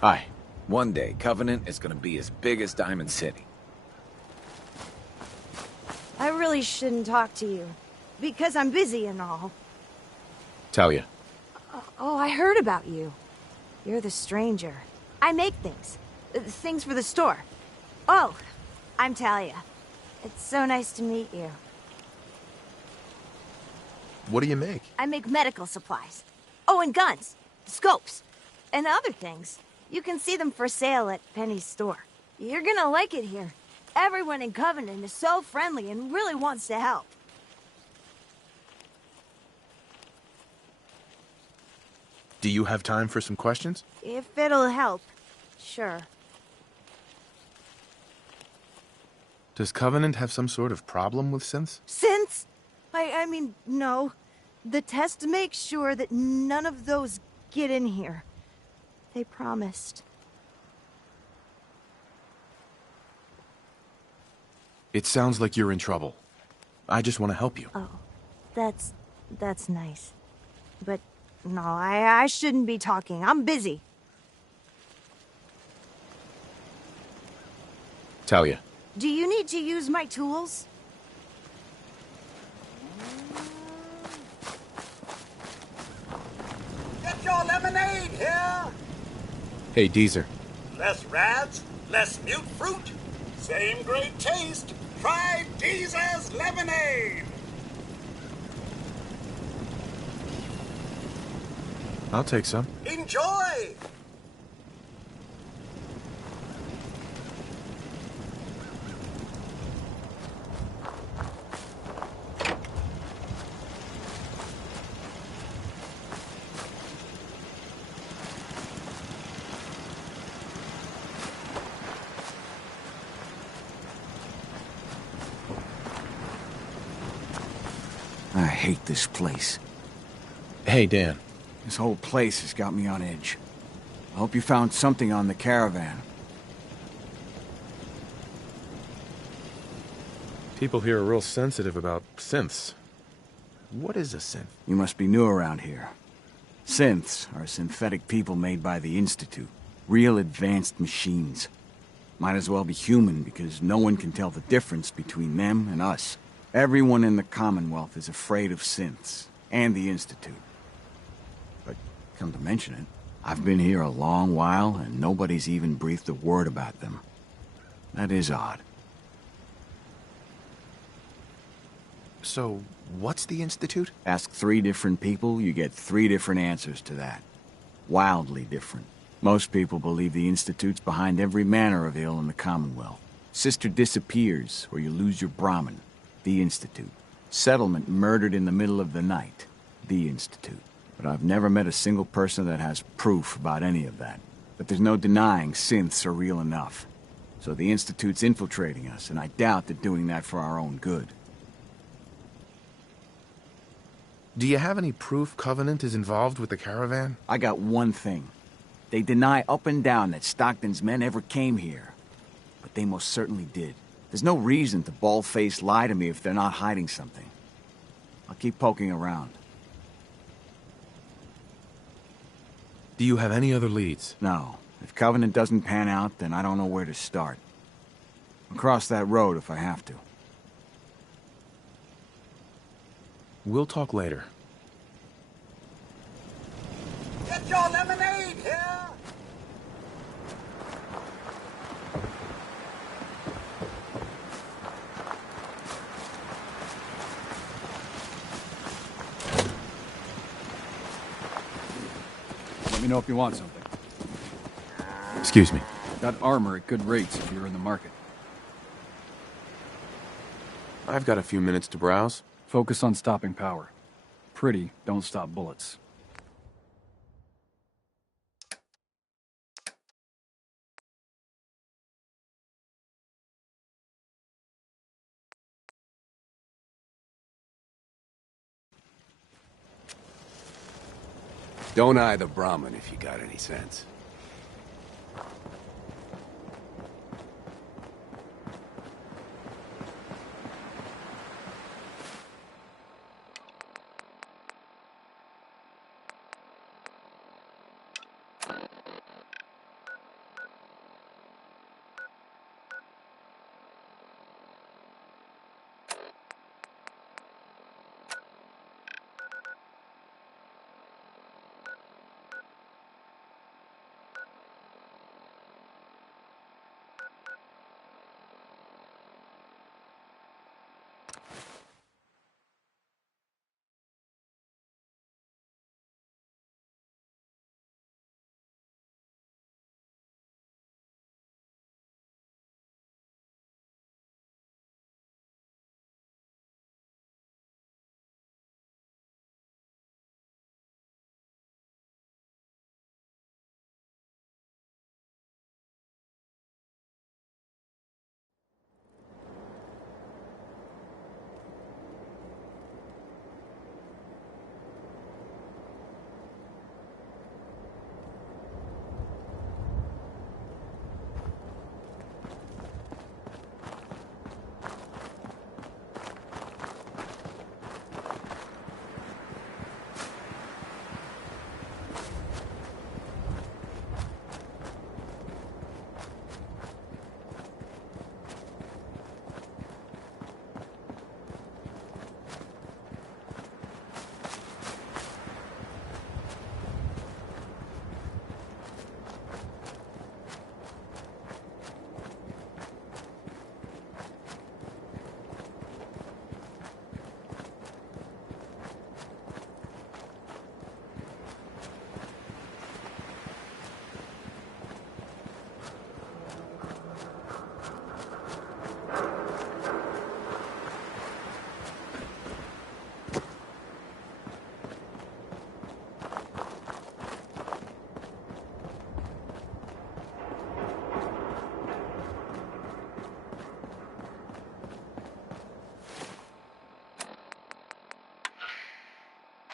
Hi. One day, Covenant is gonna be as big as Diamond City. I really shouldn't talk to you. Because I'm busy and all. Talia. Oh, I heard about you. You're the stranger. I make things. Things for the store. Oh, I'm Talia. It's so nice to meet you. What do you make? I make medical supplies. Oh, and guns. Scopes. And other things. You can see them for sale at Penny's store. You're gonna like it here. Everyone in Covenant is so friendly and really wants to help. Do you have time for some questions? If it'll help. Sure. Does Covenant have some sort of problem with synths? Since? I mean, no. The test makes sure that none of those get in here. They promised. It sounds like you're in trouble. I just want to help you. Oh, that's nice. But no, I shouldn't be talking. I'm busy. Talia. Do you need to use my tools? Get your lemonade here. Hey, Deezer. Less rads, less mute fruit. Same great taste. Try Deezer's lemonade. I'll take some. Enjoy. I hate this place. Hey, Dan. This whole place has got me on edge. I hope you found something on the caravan. People here are real sensitive about synths. What is a synth? You must be new around here. Synths are synthetic people made by the Institute. Real advanced machines. Might as well be human because no one can tell the difference between them and us. Everyone in the Commonwealth is afraid of synths, and the Institute. But come to mention it, I've been here a long while, and nobody's even breathed a word about them. That is odd. So, what's the Institute? Ask 3 different people, you get 3 different answers to that. Wildly different. Most people believe the Institute's behind every manner of ill in the Commonwealth. Sister disappears, or you lose your Brahmin. The Institute. Settlement murdered in the middle of the night. The Institute. But I've never met a single person that has proof about any of that. But there's no denying synths are real enough. So the Institute's infiltrating us, and I doubt they're doing that for our own good. Do you have any proof Covenant is involved with the caravan? I got one thing. They deny up and down that Stockton's men ever came here. But they most certainly did. There's no reason to bald-faced lie to me if they're not hiding something. I'll keep poking around. Do you have any other leads? No. If Covenant doesn't pan out, then I don't know where to start. I'll cross that road if I have to. We'll talk later. Get your lemonade here. Let me know if you want something. Excuse me. Got armor at good rates if you're in the market. I've got a few minutes to browse. Focus on stopping power. Pretty don't stop bullets. Don't eye the Brahmin if you got any sense.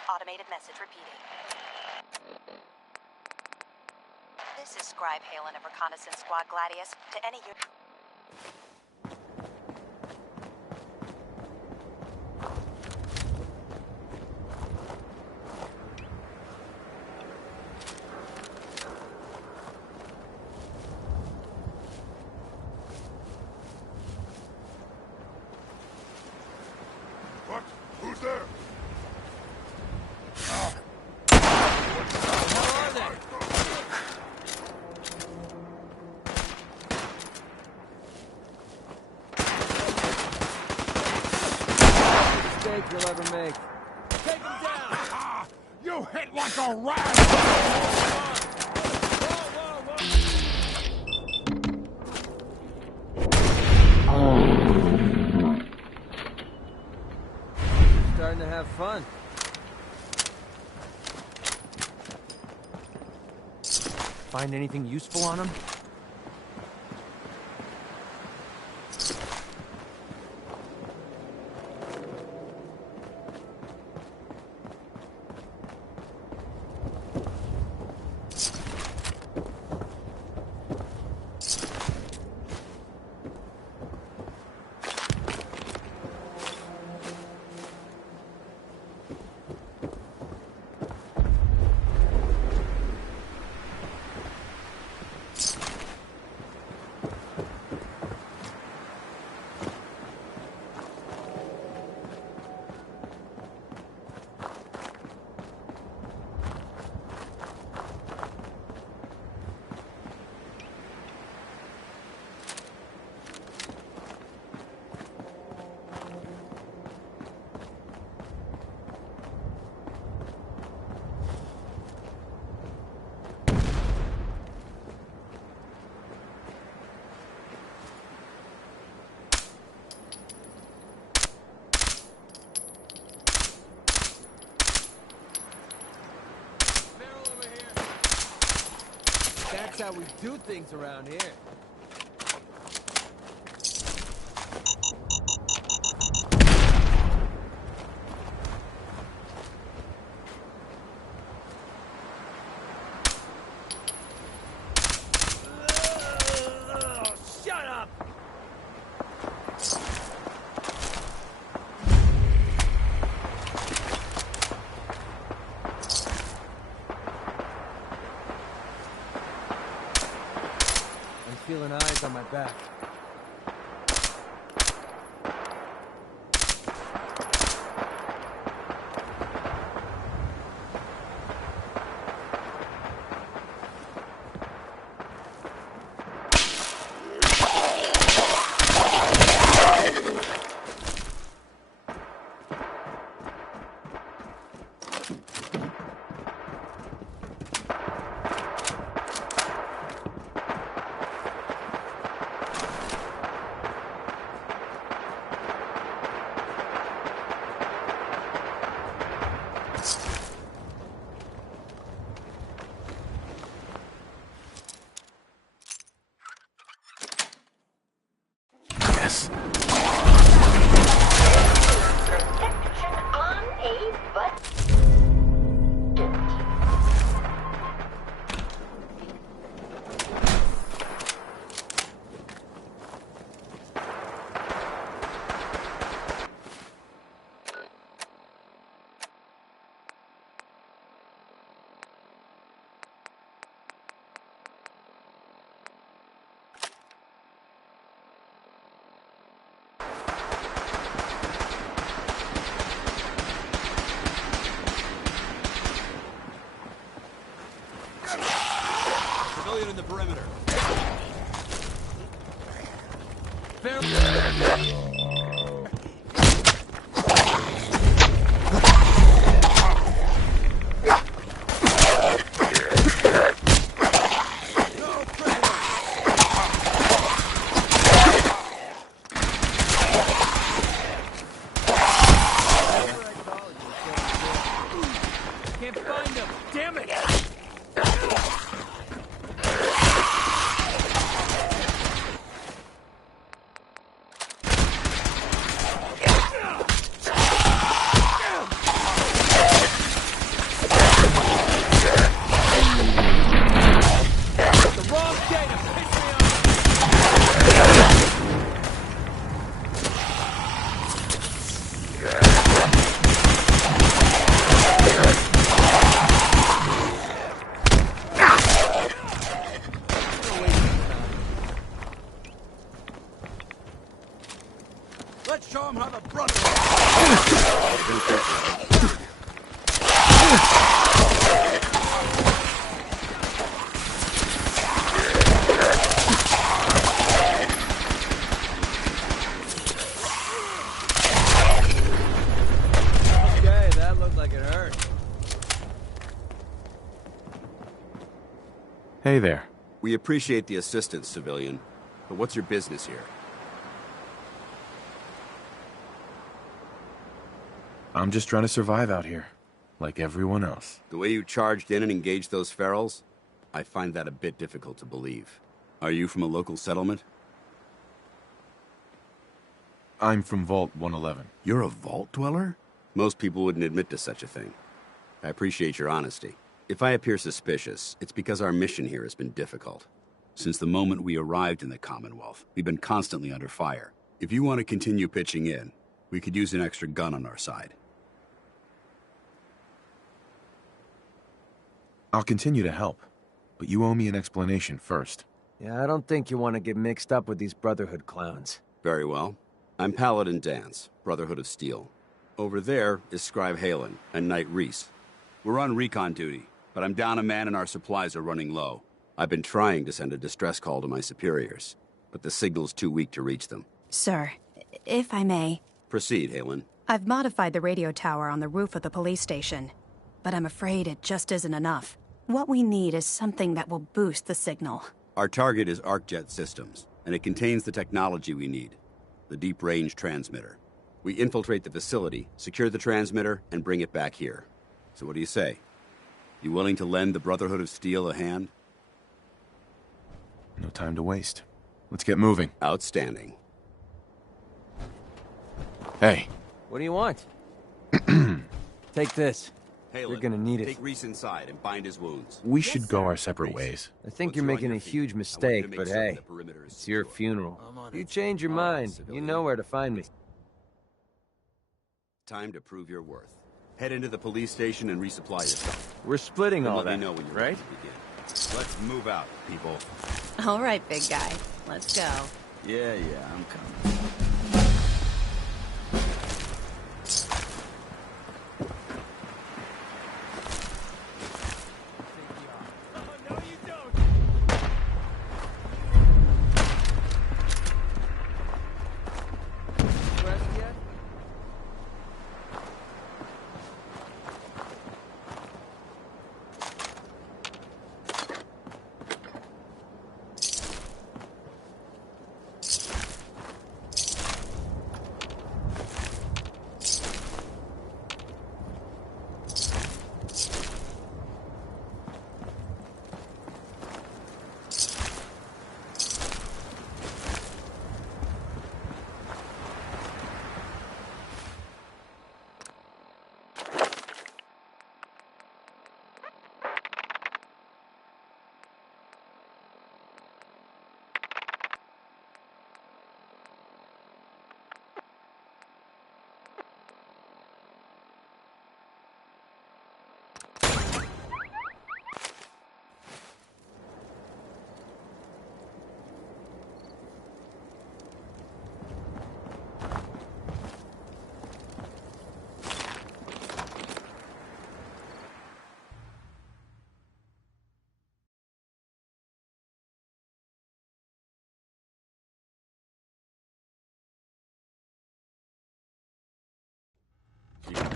Automated message repeating. This is Scribe Halen of Reconnaissance Squad Gladius. To any unit. What? Who's there? You'll ever make. Take him down! You hit like a rat! Starting to have fun. Find anything useful on him? That's how we do things around here. Yes. Protection on a button. Civilian in the perimeter. Can't find him. Damn it! Let's show him how the brother. Okay, that looked like it hurt. Hey there. We appreciate the assistance, civilian. But what's your business here? I'm just trying to survive out here, like everyone else. The way you charged in and engaged those ferals, I find that a bit difficult to believe. Are you from a local settlement? I'm from Vault 111. You're a vault dweller? Most people wouldn't admit to such a thing. I appreciate your honesty. If I appear suspicious, it's because our mission here has been difficult. Since the moment we arrived in the Commonwealth, we've been constantly under fire. If you want to continue pitching in, we could use an extra gun on our side. I'll continue to help, but you owe me an explanation first. Yeah, I don't think you want to get mixed up with these Brotherhood clowns. Very well. I'm Paladin Dance, Brotherhood of Steel. Over there is Scribe Halen and Knight Reese. We're on recon duty, but I'm down a man and our supplies are running low. I've been trying to send a distress call to my superiors, but the signal's too weak to reach them. Sir, if I may, Proceed, Halen. I've modified the radio tower on the roof of the police station, but I'm afraid it just isn't enough. What we need is something that will boost the signal. Our target is ArcJet Systems, and it contains the technology we need, the deep-range transmitter. We infiltrate the facility, secure the transmitter, and bring it back here. So what do you say? You willing to lend the Brotherhood of Steel a hand? No time to waste. Let's get moving. Outstanding. Hey. What do you want? Take this. Halen, You're gonna need it. Take Reese inside and bind his wounds. We should go our separate ways. I think you're making a huge mistake, but hey, it's your funeral. You change your mind, you know where to find me. Time to prove your worth. Head into the police station and resupply yourself. We're splitting Then all let that, me know when you're right? ready to begin. Let's move out, people. All right, big guy. Let's go. Yeah, I'm coming.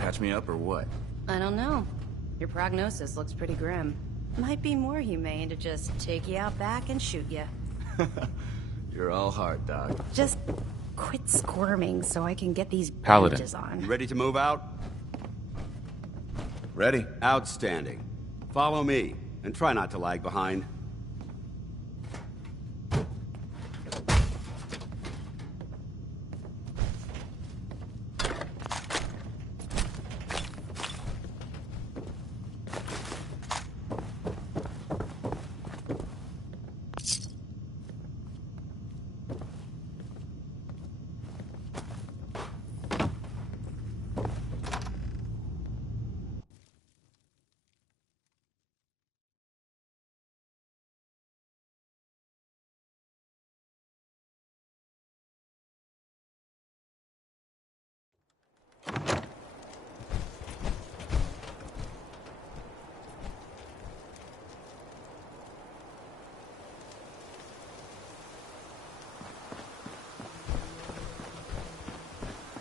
Patch me up or what? I don't know. Your prognosis looks pretty grim. Might be more humane to just take you out back and shoot you. You're all heart, Doc. Just quit squirming so I can get these Paladin. bandages on. You ready to move out? Ready? Outstanding. Follow me, and try not to lag behind.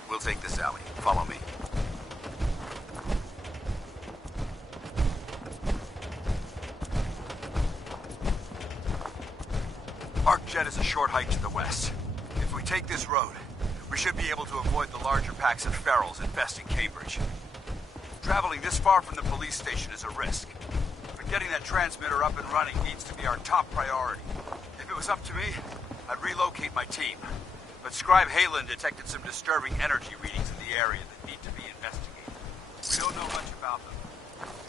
We'll take this alley. Follow me. ArcJet is a short hike to the west. If we take this road, we should be able to avoid the larger packs of ferals infesting Cambridge. Traveling this far from the police station is a risk, but getting that transmitter up and running needs to be our top priority. If it was up to me, I'd relocate my team. But Scribe Halen detected some disturbing energy readings in the area that need to be investigated. We don't know much about them,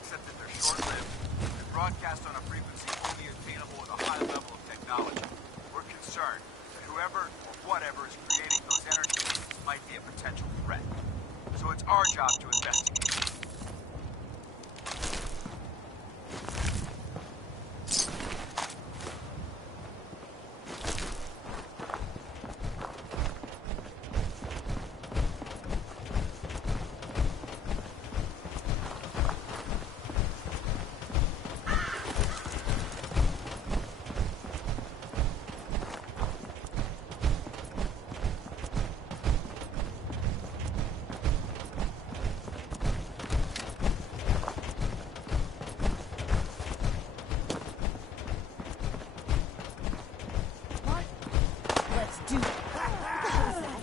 except that they're short-lived and broadcast on a frequency only attainable with a high level of technology. We're concerned that whoever or whatever is creating those energy readings might be a potential threat. So it's our job to investigate.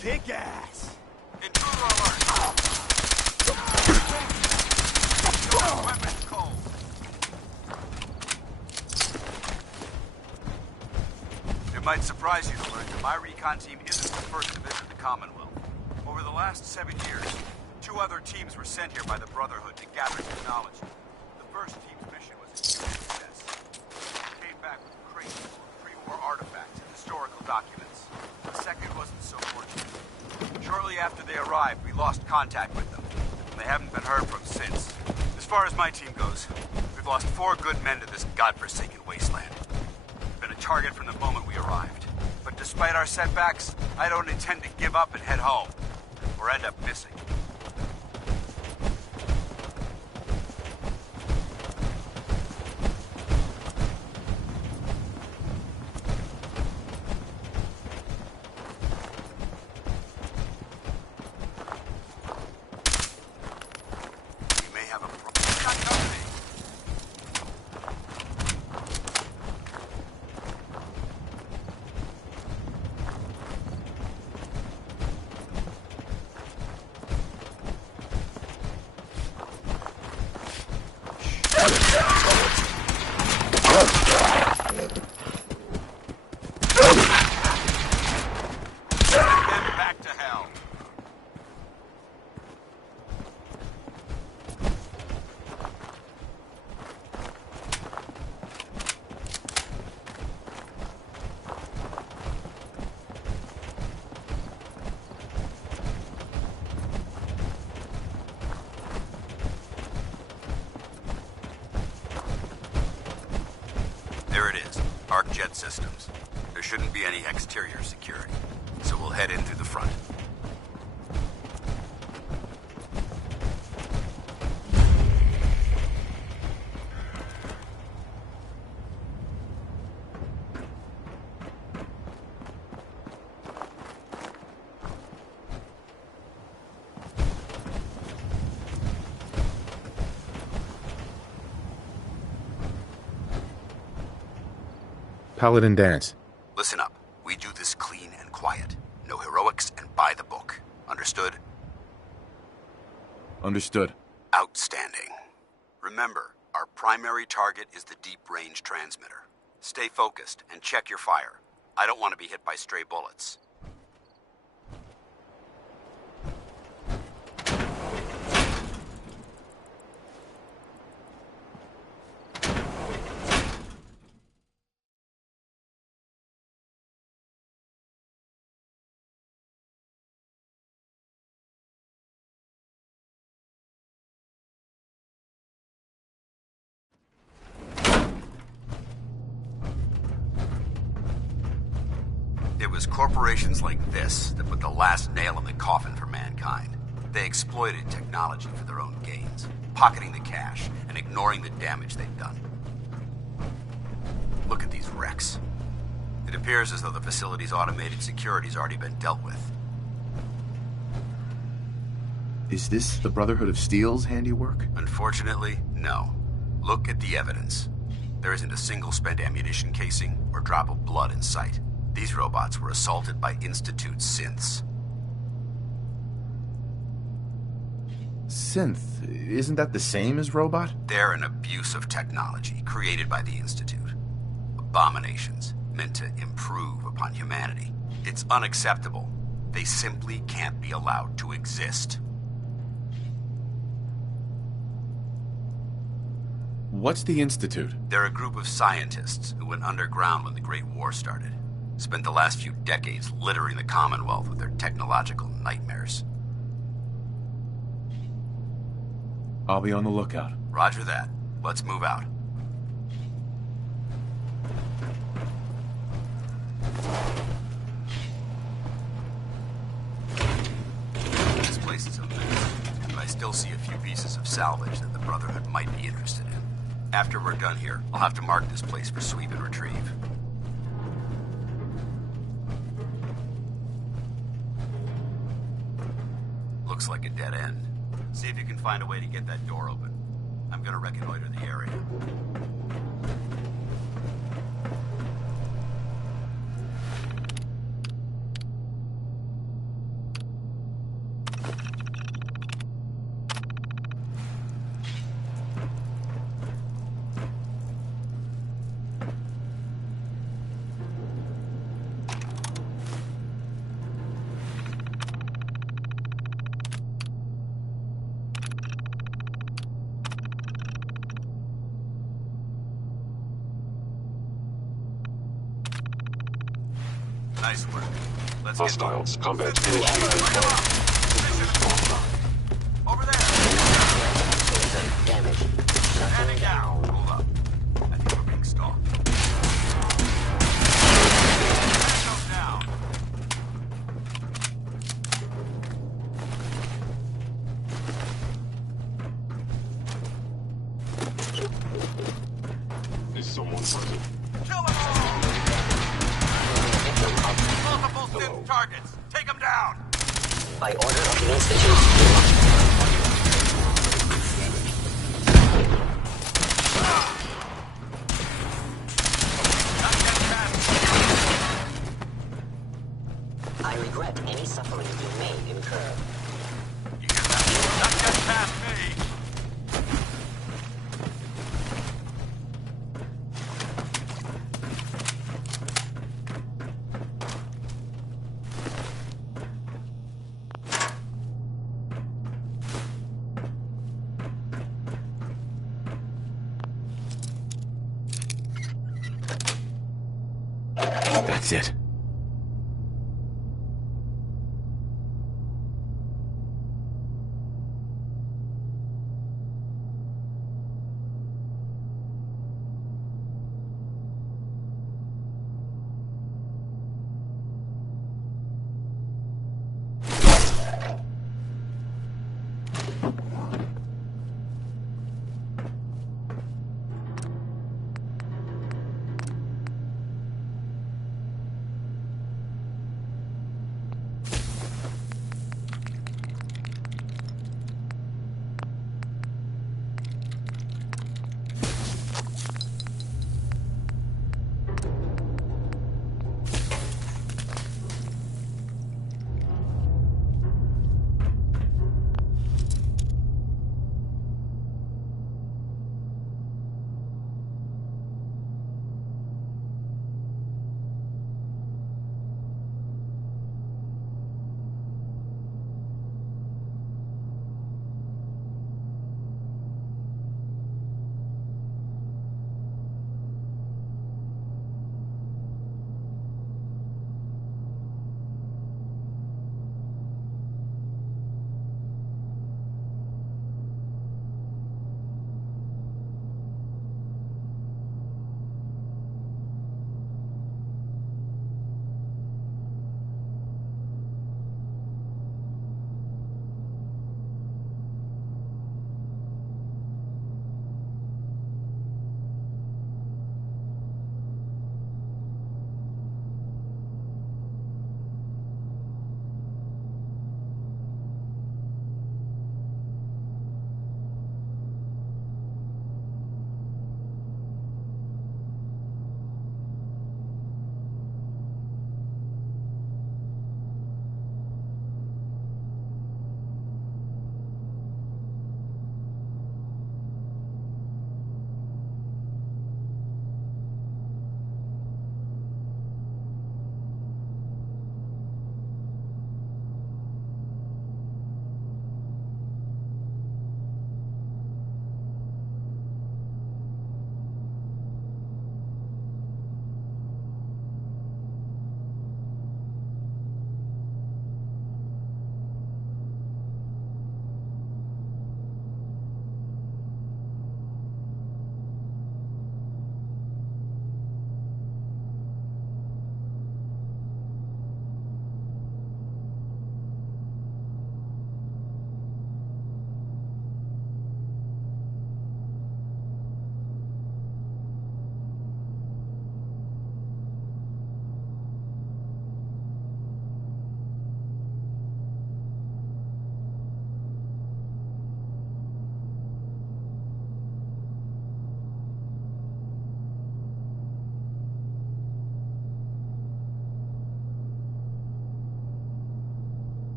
Kick ass! Intruder alert! Weapons cold. It might surprise you to learn that my recon team isn't the first to visit the Commonwealth. Over the last 7 years, 2 other teams were sent here by the Brotherhood to gather technology. The first team's mission was a huge success. It came back with crates full of pre-war artifacts and historical documents. The second wasn't so fortunate. Shortly after they arrived, we lost contact with them, and they haven't been heard from since. As far as my team goes, we've lost 4 good men to this godforsaken wasteland. We've been a target from the moment we arrived. But despite our setbacks, I don't intend to give up and head home, or end up missing. ArcJet systems. There shouldn't be any exterior security, so we'll head in through the front. Paladin dance. Listen up. We do this clean and quiet. No heroics and by the book. Understood? Understood. Outstanding. Remember, our primary target is the deep-range transmitter. Stay focused and check your fire. I don't want to be hit by stray bullets. It was corporations like this that put the last nail in the coffin for mankind. They exploited technology for their own gains, pocketing the cash and ignoring the damage they'd done. Look at these wrecks. It appears as though the facility's automated security's already been dealt with. Is this the Brotherhood of Steel's handiwork? Unfortunately, no. Look at the evidence. There isn't a single spent ammunition casing or drop of blood in sight. These robots were assaulted by Institute synths. Synth? Isn't that the same as robot? They're an abuse of technology created by the Institute. Abominations meant to improve upon humanity. It's unacceptable. They simply can't be allowed to exist. What's the Institute? They're a group of scientists who went underground when the Great War started. Spent the last few decades littering the Commonwealth with their technological nightmares. I'll be on the lookout. Roger that. Let's move out. This place is a mess, but I still see a few pieces of salvage that the Brotherhood might be interested in. After we're done here, I'll have to mark this place for sweep and retrieve. Looks like a dead end. See if you can find a way to get that door open. I'm gonna reconnoiter the area. Nice work. Let's Hostiles, combat initiated. Over there! Damage. Standing down. Hold up. I think we're being stalked. Hands down. Is someone present? Kill them all! Multiple synth targets. Take them down. By order of the Institute. I regret any suffering you may incur. You hear that? Not just past me. That's it.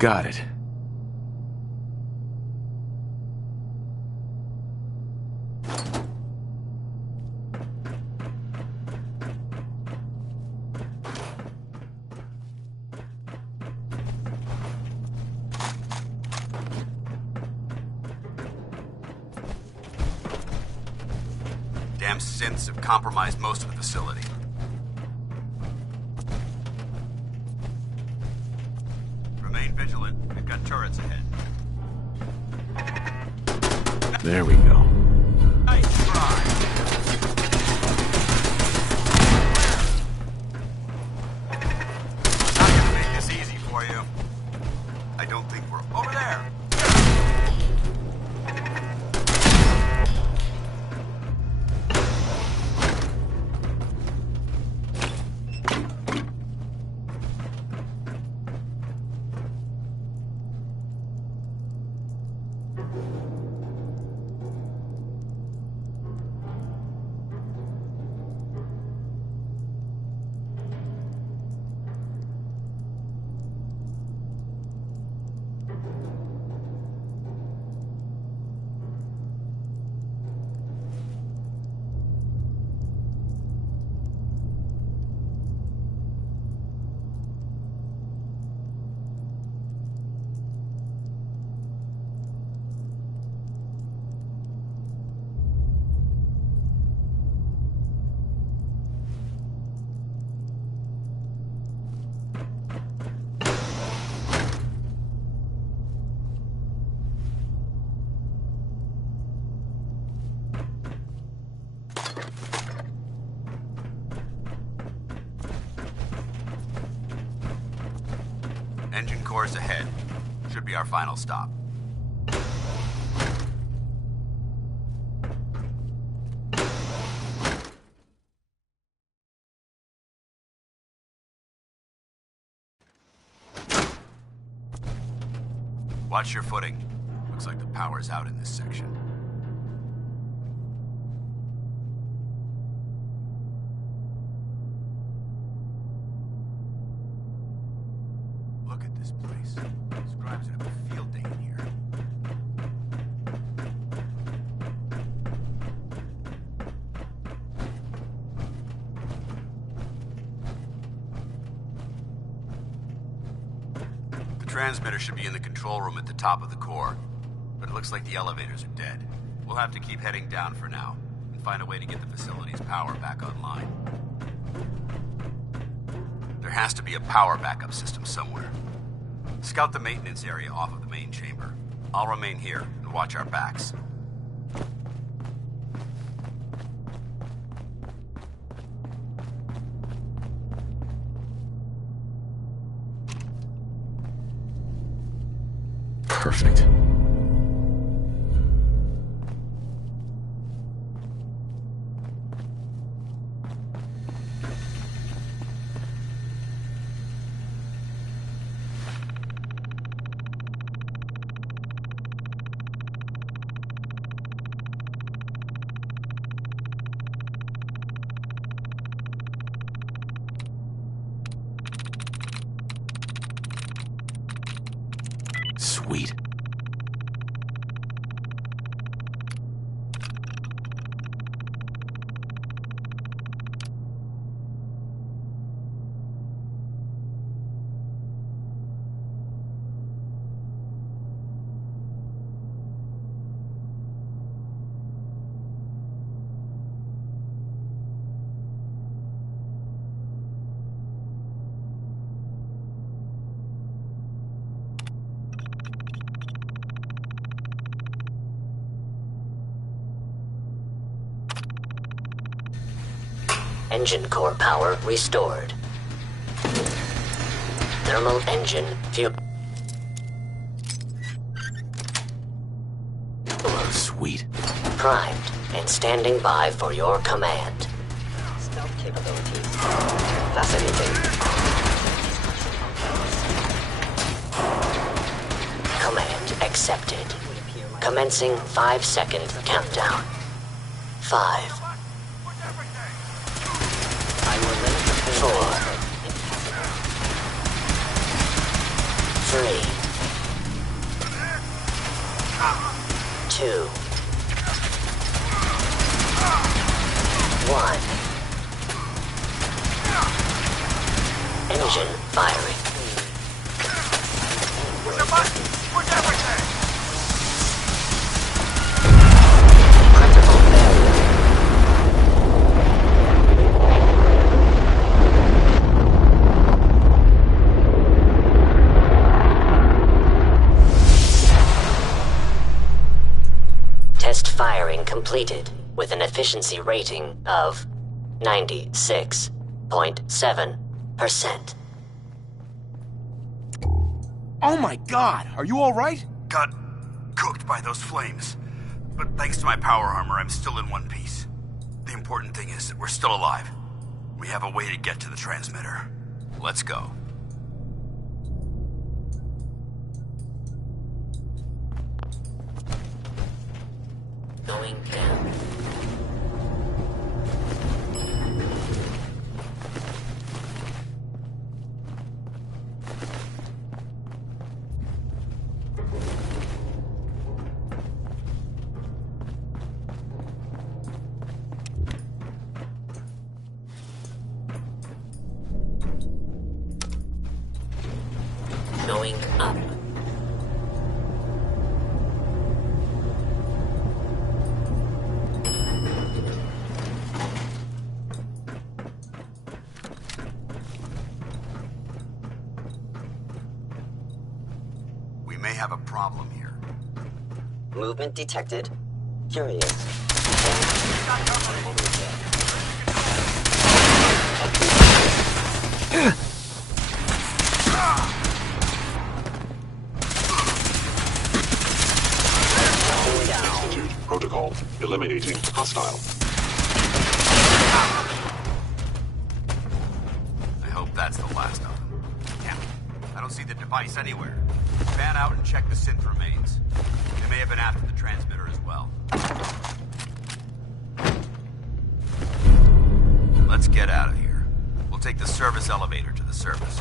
Got it. Damn synths have compromised most of the facility. Remain vigilant. We've got turrets ahead. There we go. Nice try. Not gonna make this easy for you. I don't think we're over there. Engine cores ahead. Should be our final stop. Watch your footing. Looks like the power's out in this section. Look at this place. Scribes would have a field day in here. The transmitter should be in the control room at the top of the core, but it looks like the elevators are dead. We'll have to keep heading down for now and find a way to get the facility's power back online. There has to be a power backup system somewhere. Scout the maintenance area off of the main chamber. I'll remain here and watch our backs. Perfect. Sweet. Engine core power restored. Thermal engine fuel. Oh, sweet. Primed and standing by for your command. Stealth capabilities. Fascinating. Command accepted. Commencing 5-second countdown. 5. 4. 3. 2. 1. Engine firing. Push a button! Push everything! Critical failure. Test firing completed with an efficiency rating of 96.7%. Oh my god! Are you alright? Got cooked by those flames. But thanks to my power armor, I'm still in one piece. The important thing is that we're still alive. We have a way to get to the transmitter. Let's go. Going down. Going up. We may have a problem here. Movement detected. Curious. Institute protocol. Eliminating hostile. I hope that's the last of them. Damn it. I don't see the device anywhere. Fan out and check the synth remains. They may have been after the transmitter as well. Let's get out of here. We'll take the service elevator to the surface.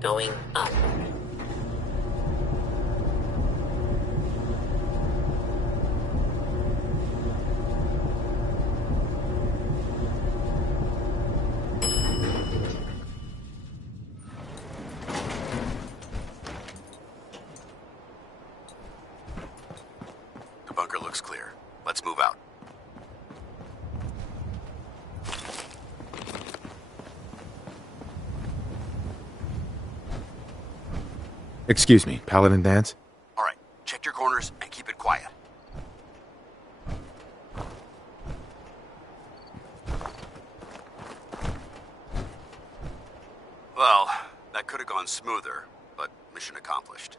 Going up. The bunker looks clear. Let's move out. Excuse me, Paladin Dance? All right, check your corners and keep it quiet. Well, that could have gone smoother, but mission accomplished.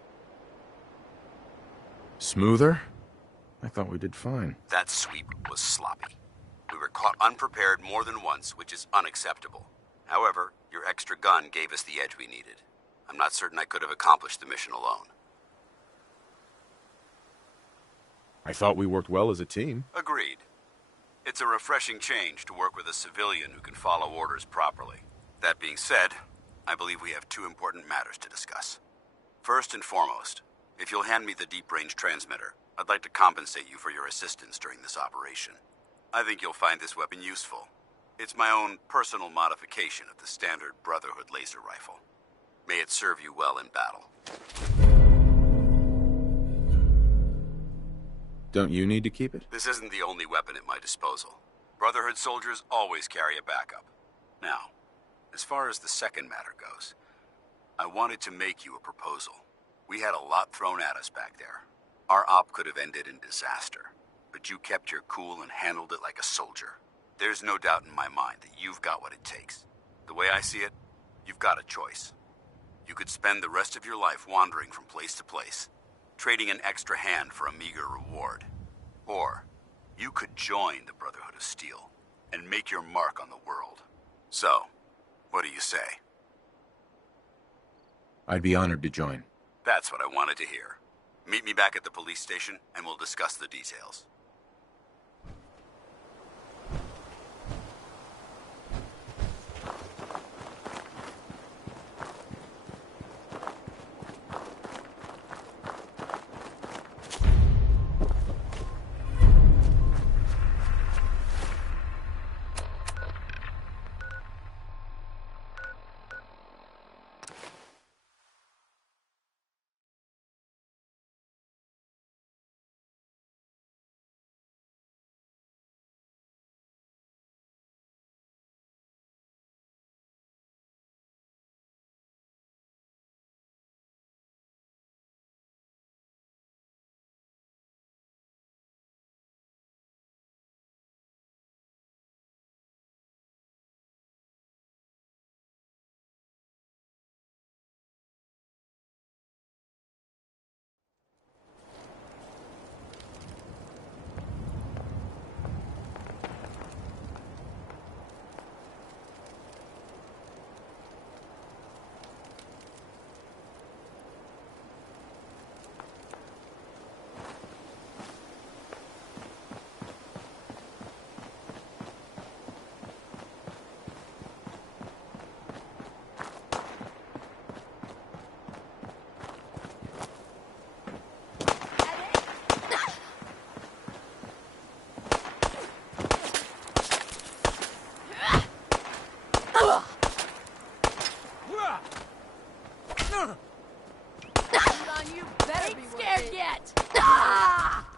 Smoother? I thought we did fine. That sweep was sloppy. We were caught unprepared more than once, which is unacceptable. However, your extra gun gave us the edge we needed. I'm not certain I could have accomplished the mission alone. I thought we worked well as a team. Agreed. It's a refreshing change to work with a civilian who can follow orders properly. That being said, I believe we have two important matters to discuss. First and foremost, if you'll hand me the deep-range transmitter, I'd like to compensate you for your assistance during this operation. I think you'll find this weapon useful. It's my own personal modification of the standard Brotherhood laser rifle. May it serve you well in battle. Don't you need to keep it? This isn't the only weapon at my disposal. Brotherhood soldiers always carry a backup. Now, as far as the second matter goes, I wanted to make you a proposal. We had a lot thrown at us back there. Our op could have ended in disaster, but you kept your cool and handled it like a soldier. There's no doubt in my mind that you've got what it takes. The way I see it, you've got a choice. You could spend the rest of your life wandering from place to place, trading an extra hand for a meager reward. Or, you could join the Brotherhood of Steel and make your mark on the world. So, what do you say? I'd be honored to join. That's what I wanted to hear. Meet me back at the police station, and we'll discuss the details.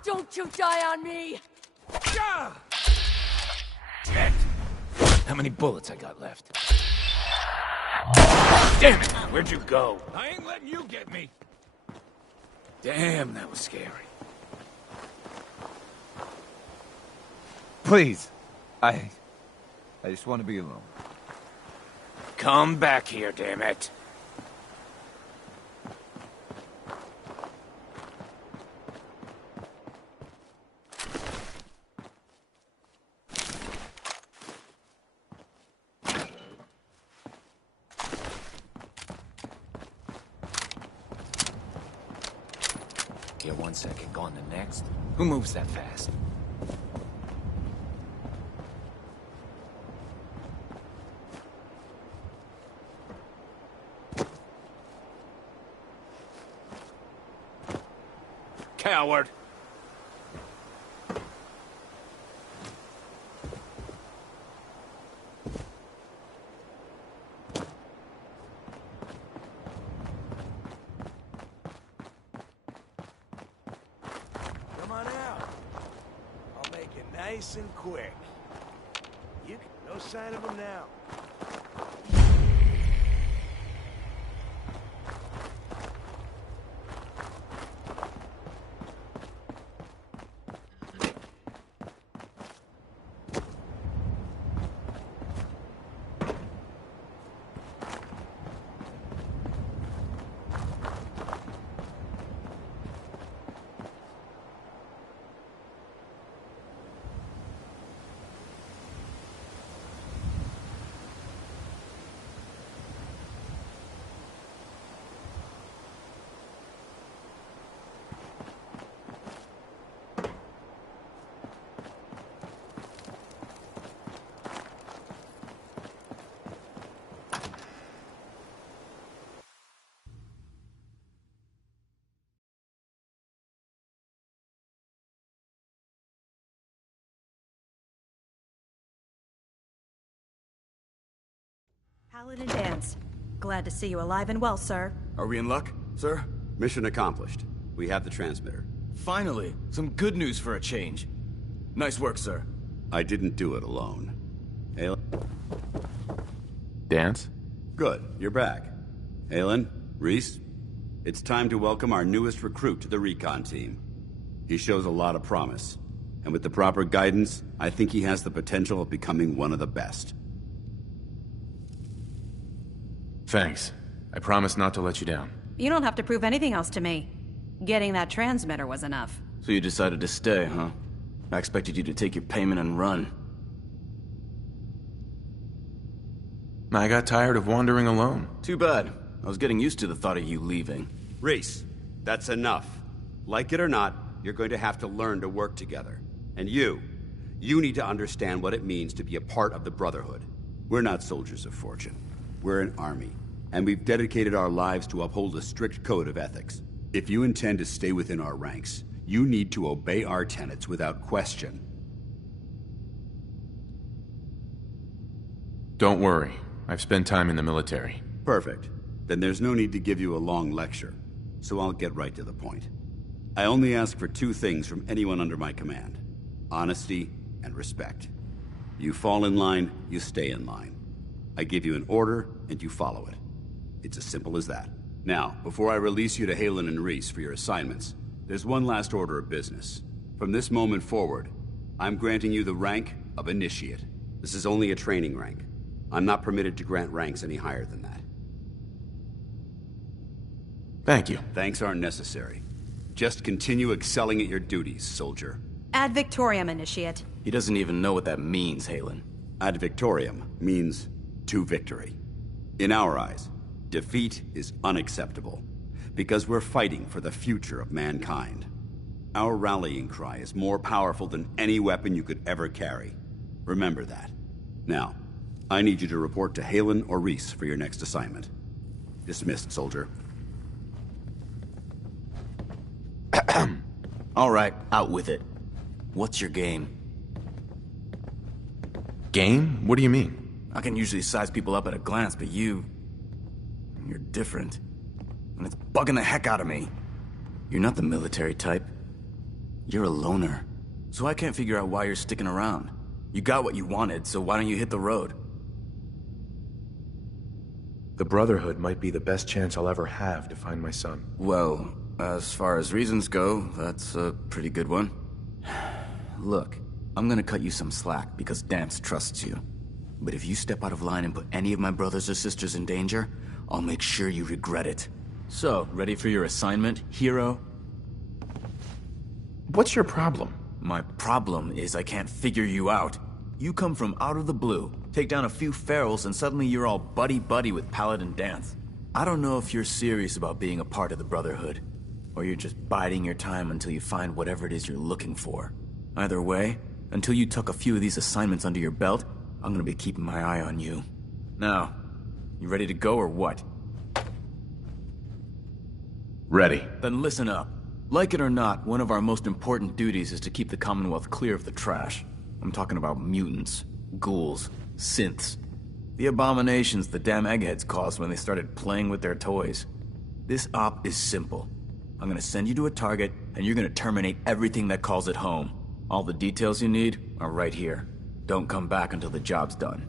Don't you die on me! Dead. How many bullets I got left? Damn it! Where'd you go? I ain't letting you get me. Damn, that was scary. Please. I just want to be alone. Come back here, damn it. Here 1 second, gone the next. Who moves that fast? Coward! Come on out. I'll make it nice and quick. No sign of him now. Paladin Dance. Glad to see you alive and well, sir. Are we in luck, sir? Mission accomplished. We have the transmitter. Finally, some good news for a change. Nice work, sir. I didn't do it alone. Aelin? Dance? Good, you're back. Aelin, Reese, it's time to welcome our newest recruit to the recon team. He shows a lot of promise. And with the proper guidance, I think he has the potential of becoming one of the best. Thanks. I promise not to let you down. You don't have to prove anything else to me. Getting that transmitter was enough. So you decided to stay, huh? I expected you to take your payment and run. I got tired of wandering alone. Too bad. I was getting used to the thought of you leaving. Reese, that's enough. Like it or not, you're going to have to learn to work together. And you need to understand what it means to be a part of the Brotherhood. We're not soldiers of fortune. We're an army, and we've dedicated our lives to uphold a strict code of ethics. If you intend to stay within our ranks, you need to obey our tenets without question. Don't worry. I've spent time in the military. Perfect. Then there's no need to give you a long lecture, so I'll get right to the point. I only ask for two things from anyone under my command: honesty and respect. You fall in line, you stay in line. I give you an order, and you follow it. It's as simple as that. Now, before I release you to Halen and Reese for your assignments, there's one last order of business. From this moment forward, I'm granting you the rank of Initiate. This is only a training rank. I'm not permitted to grant ranks any higher than that. Thank you. Thanks aren't necessary. Just continue excelling at your duties, soldier. Ad Victoriam, Initiate. He doesn't even know what that means, Halen. Ad Victoriam means to victory. In our eyes, defeat is unacceptable, because we're fighting for the future of mankind. Our rallying cry is more powerful than any weapon you could ever carry. Remember that. Now, I need you to report to Halen or Reese for your next assignment. Dismissed, soldier. All right, out with it. What's your game? Game? What do you mean? I can usually size people up at a glance, but you're different. And it's bugging the heck out of me. You're not the military type. You're a loner. So I can't figure out why you're sticking around. You got what you wanted, so why don't you hit the road? The Brotherhood might be the best chance I'll ever have to find my son. Well, as far as reasons go, that's a pretty good one. Look, I'm gonna cut you some slack because Danse trusts you. But if you step out of line and put any of my brothers or sisters in danger, I'll make sure you regret it. So, ready for your assignment, hero? What's your problem? My problem is I can't figure you out. You come from out of the blue, take down a few ferals, and suddenly you're all buddy-buddy with Paladin Danse. I don't know if you're serious about being a part of the Brotherhood, or you're just biding your time until you find whatever it is you're looking for. Either way, until you tuck a few of these assignments under your belt, I'm gonna be keeping my eye on you. Now, you ready to go or what? Ready. Then listen up. Like it or not, one of our most important duties is to keep the Commonwealth clear of the trash. I'm talking about mutants, ghouls, synths. The abominations the damn eggheads caused when they started playing with their toys. This op is simple. I'm gonna send you to a target, and you're gonna terminate everything that calls it home. All the details you need are right here. Don't come back until the job's done.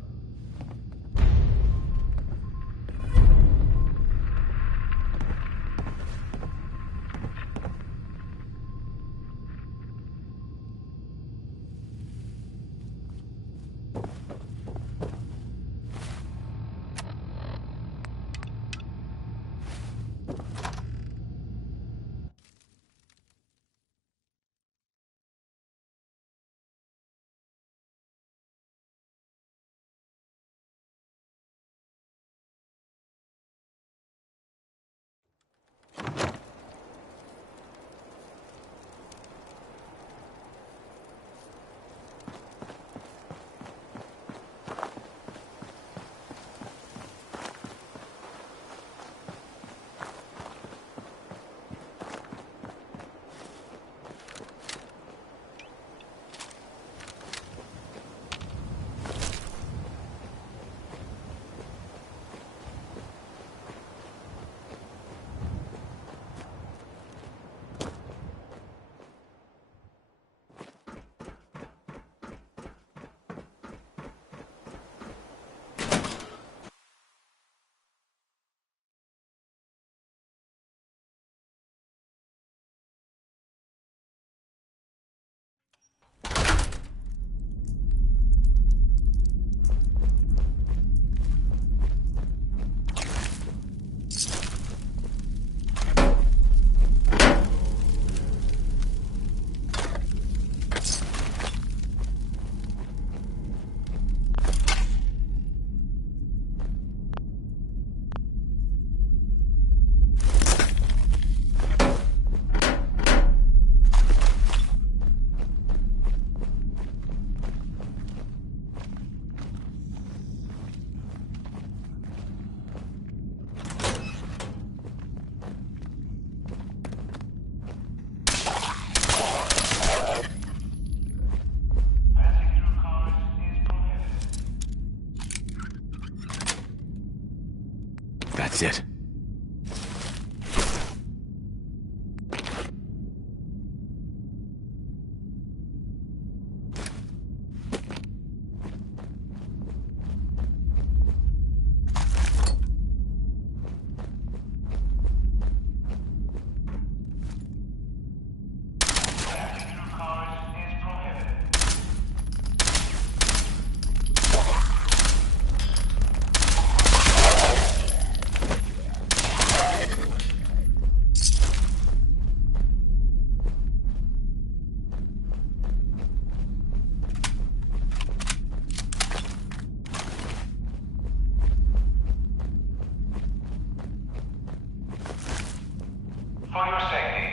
That's it. For your safety,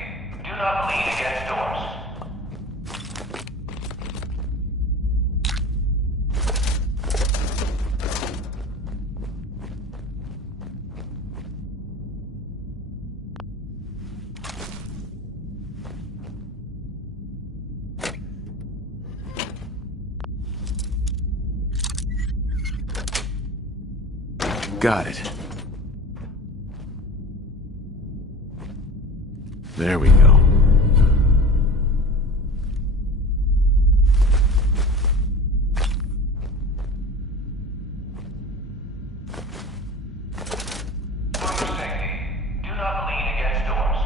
do not lean against doors. Got it. There we go. For your safety, do not lean against doors.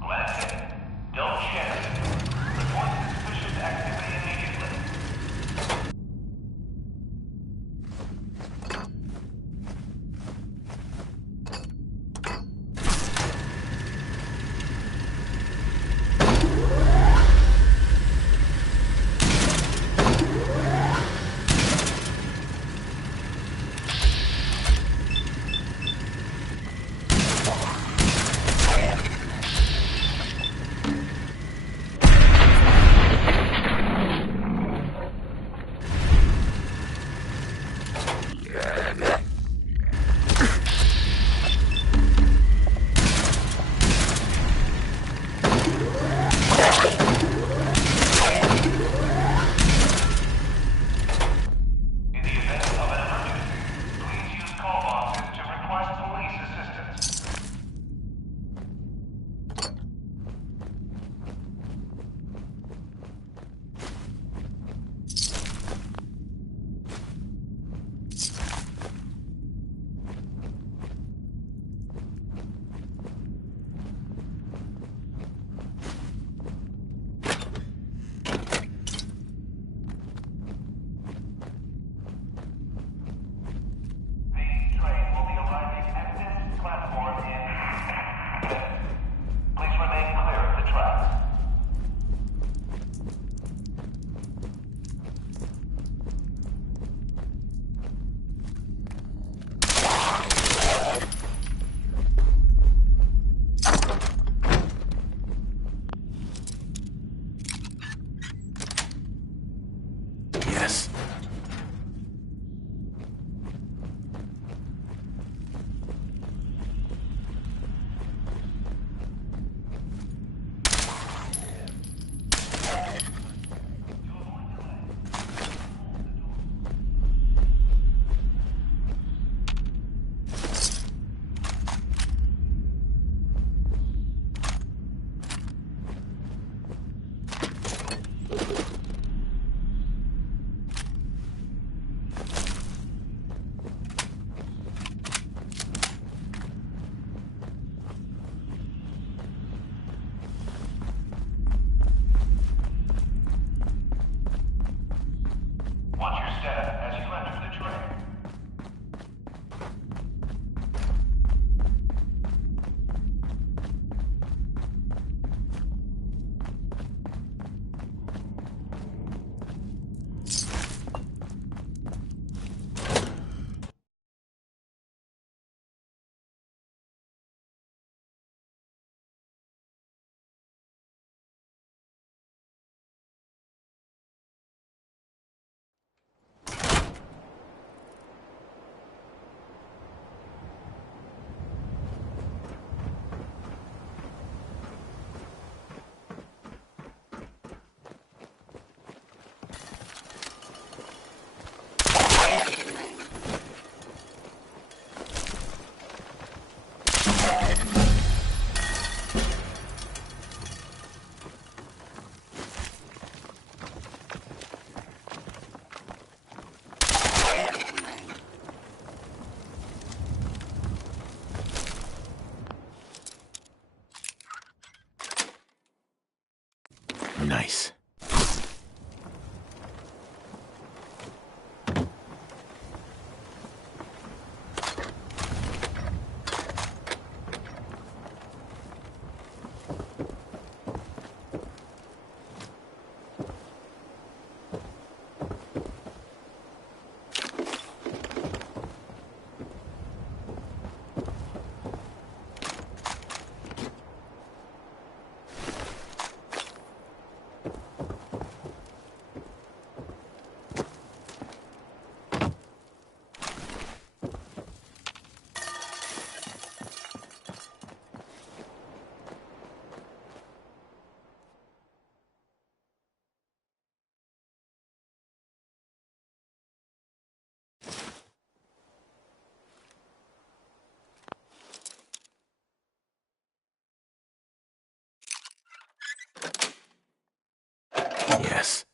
Glad hit. Don't share it. Report suspicious activity immediately. In the event of an emergency, please use call boxes to request police assistance. The train will be arriving at this platform in 10 minutes. Please remain clear of the tracks. Yes. Nice. Yes.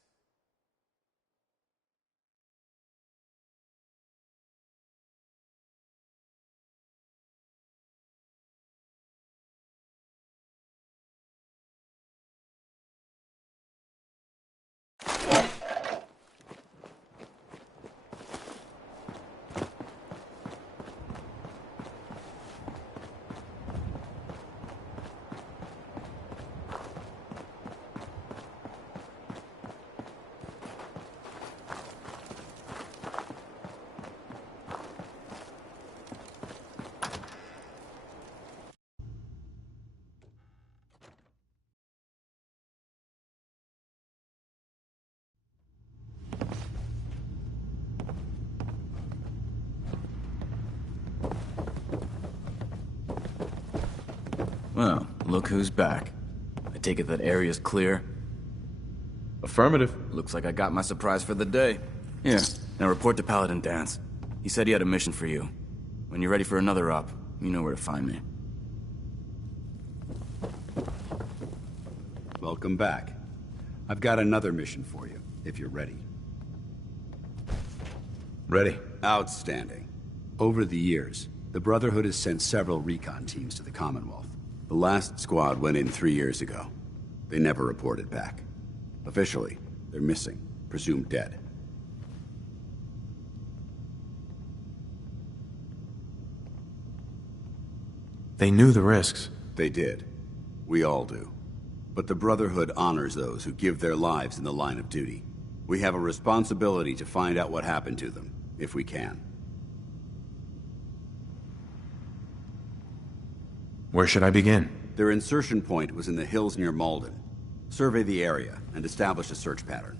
Well, look who's back. I take it that area's clear? Affirmative. Looks like I got my surprise for the day. Here, now report to Paladin Dance. He said he had a mission for you. When you're ready for another op, you know where to find me. Welcome back. I've got another mission for you, if you're ready. Ready. Outstanding. Over the years, the Brotherhood has sent several recon teams to the Commonwealth. The last squad went in 3 years ago. They never reported back. Officially, they're missing, presumed dead. They knew the risks. They did. We all do. But the Brotherhood honors those who give their lives in the line of duty. We have a responsibility to find out what happened to them, if we can. Where should I begin? Their insertion point was in the hills near Malden. Survey the area and establish a search pattern.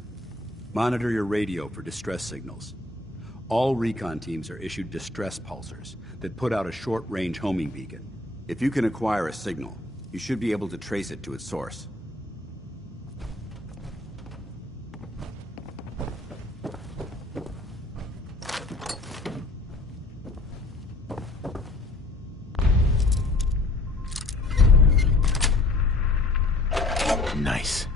Monitor your radio for distress signals. All recon teams are issued distress pulsers that put out a short-range homing beacon. If you can acquire a signal, you should be able to trace it to its source. Nice.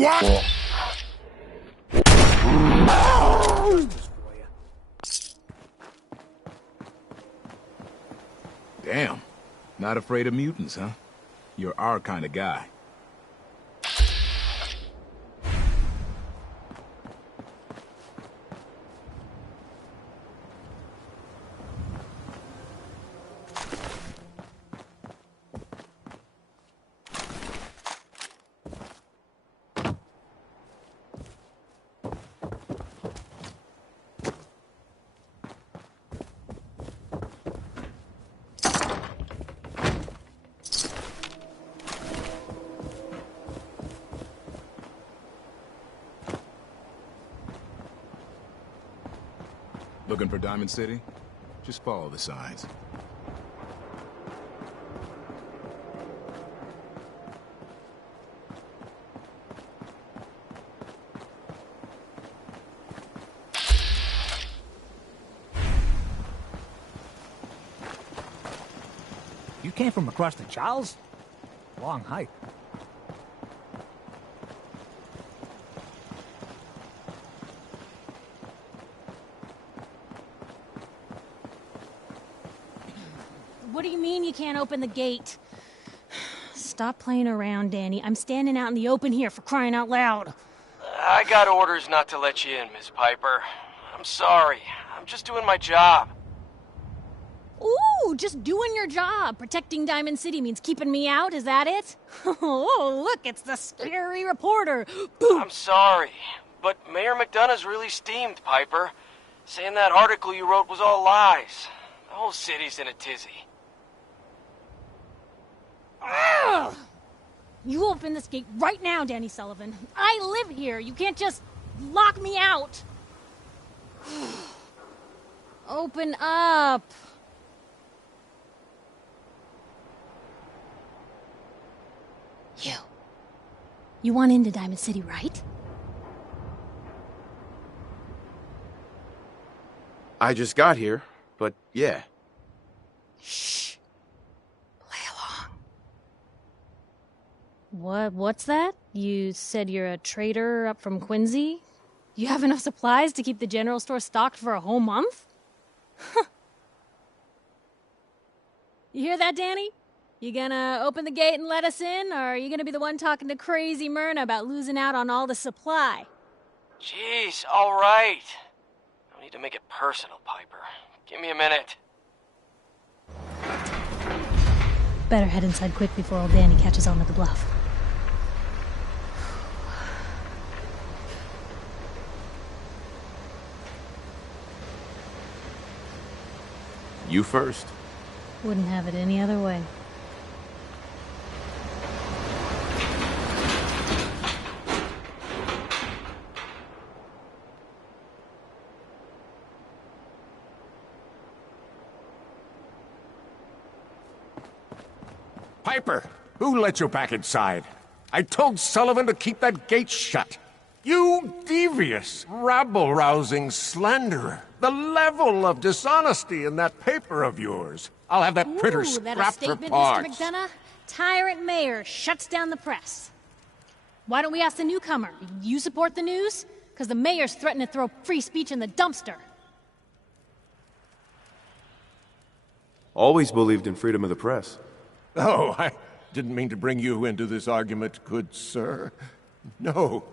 What? Damn. Not afraid of mutants, huh? You're our kind of guy. Looking for Diamond City? Just follow the signs. You came from across the Charles? Long hike. What do you mean you can't open the gate? Stop playing around, Danny. I'm standing out in the open here, for crying out loud. I got orders not to let you in, Miss Piper. I'm sorry. I'm just doing my job. Ooh, just doing your job. Protecting Diamond City means keeping me out, is that it? Oh, look, it's the scary reporter. Boom. I'm sorry, but Mayor McDonough's really steamed, Piper. Saying that article you wrote was all lies. The whole city's in a tizzy. Ugh. You open this gate right now, Danny Sullivan. I live here. You can't just lock me out. Open up. You want into Diamond City, right? I just got here, but yeah. Shh. What's that? You said you're a trader up from Quincy? You have enough supplies to keep the general store stocked for a whole month? You hear that, Danny? You gonna open the gate and let us in, or are you gonna be the one talking to crazy Myrna about losing out on all the supply? Jeez, all right. No need to make it personal, Piper. Give me a minute. Better head inside quick before old Danny catches on with the bluff. You first. Wouldn't have it any other way. Piper, who let you back inside? I told Sullivan to keep that gate shut. You devious, rabble-rousing slanderer. The level of dishonesty in that paper of yours. I'll have that printer that a scrapped for statement, parts. Mr. McDonough? Tyrant mayor shuts down the press. Why don't we ask the newcomer? You support the news? Because the mayor's threatened to throw free speech in the dumpster. Always believed in freedom of the press. Oh, I didn't mean to bring you into this argument, good sir. No.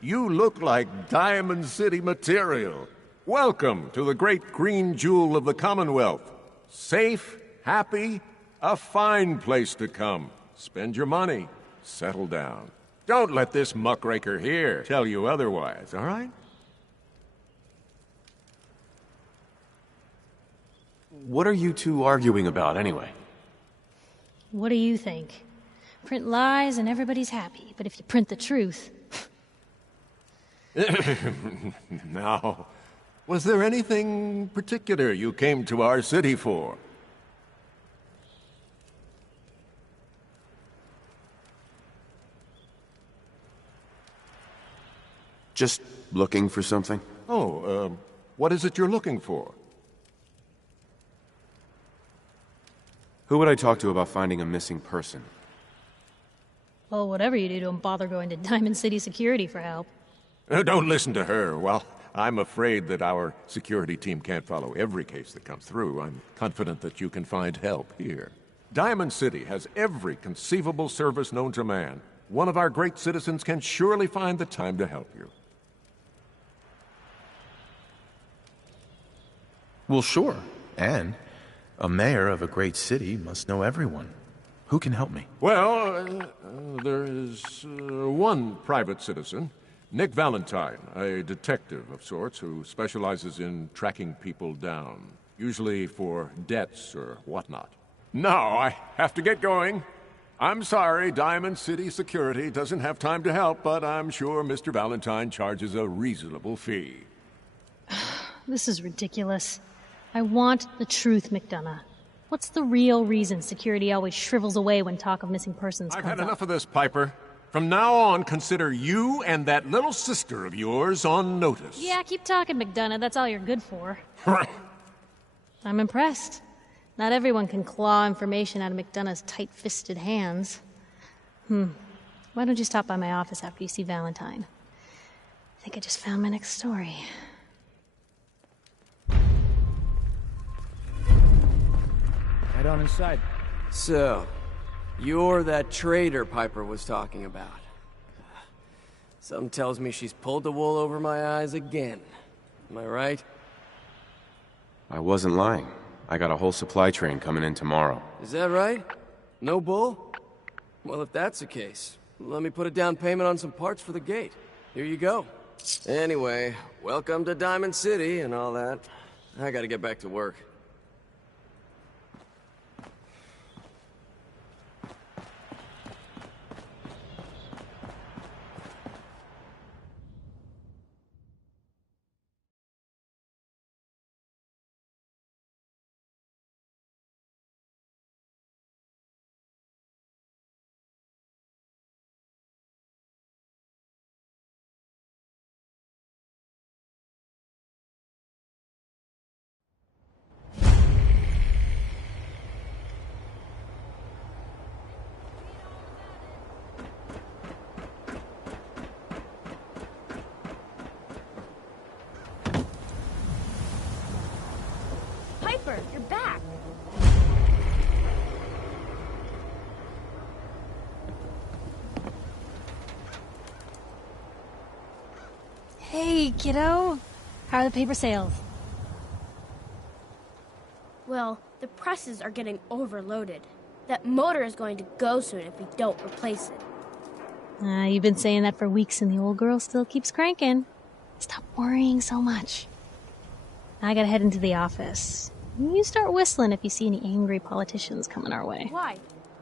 You look like Diamond City material. Welcome to the great green jewel of the Commonwealth. Safe, happy, a fine place to come. Spend your money. Settle down. Don't let this muckraker here tell you otherwise, all right? What are you two arguing about, anyway? What do you think? Print lies and everybody's happy, but if you print the truth... Now, was there anything particular you came to our city for? Just looking for something? Oh, what is it you're looking for? Who would I talk to about finding a missing person? Well, whatever you do, don't bother going to Diamond City Security for help. Don't listen to her. Well, I'm afraid that our security team can't follow every case that comes through. I'm confident that you can find help here. Diamond City has every conceivable service known to man. One of our great citizens can surely find the time to help you. Well, sure. And a mayor of a great city must know everyone. Who can help me? Well, there is one private citizen, Nick Valentine, a detective of sorts who specializes in tracking people down, usually for debts or whatnot. Now, I have to get going. I'm sorry, Diamond City Security doesn't have time to help, but I'm sure Mr. Valentine charges a reasonable fee. This is ridiculous. I want the truth, McDonough. What's the real reason security always shrivels away when talk of missing persons I've comes had up? enough of this, Piper. From now on, consider you and that little sister of yours on notice. Yeah, keep talking, McDonough. That's all you're good for. I'm impressed. Not everyone can claw information out of McDonough's tight-fisted hands. Why don't you stop by my office after you see Valentine? I think I just found my next story. Head on inside. So, you're that traitor Piper was talking about. Something tells me she's pulled the wool over my eyes again. Am I right? I wasn't lying. I got a whole supply train coming in tomorrow. Is that right? No bull? Well, if that's the case, let me put a down payment on some parts for the gate. Here you go. Anyway, welcome to Diamond City and all that. I gotta get back to work. Piper, you're back! Hey, kiddo. How are the paper sales? Well, the presses are getting overloaded. That motor is going to go soon if we don't replace it. You've been saying that for weeks and the old girl still keeps cranking. Stop worrying so much. I gotta head into the office. You start whistling if you see any angry politicians coming our way. Why?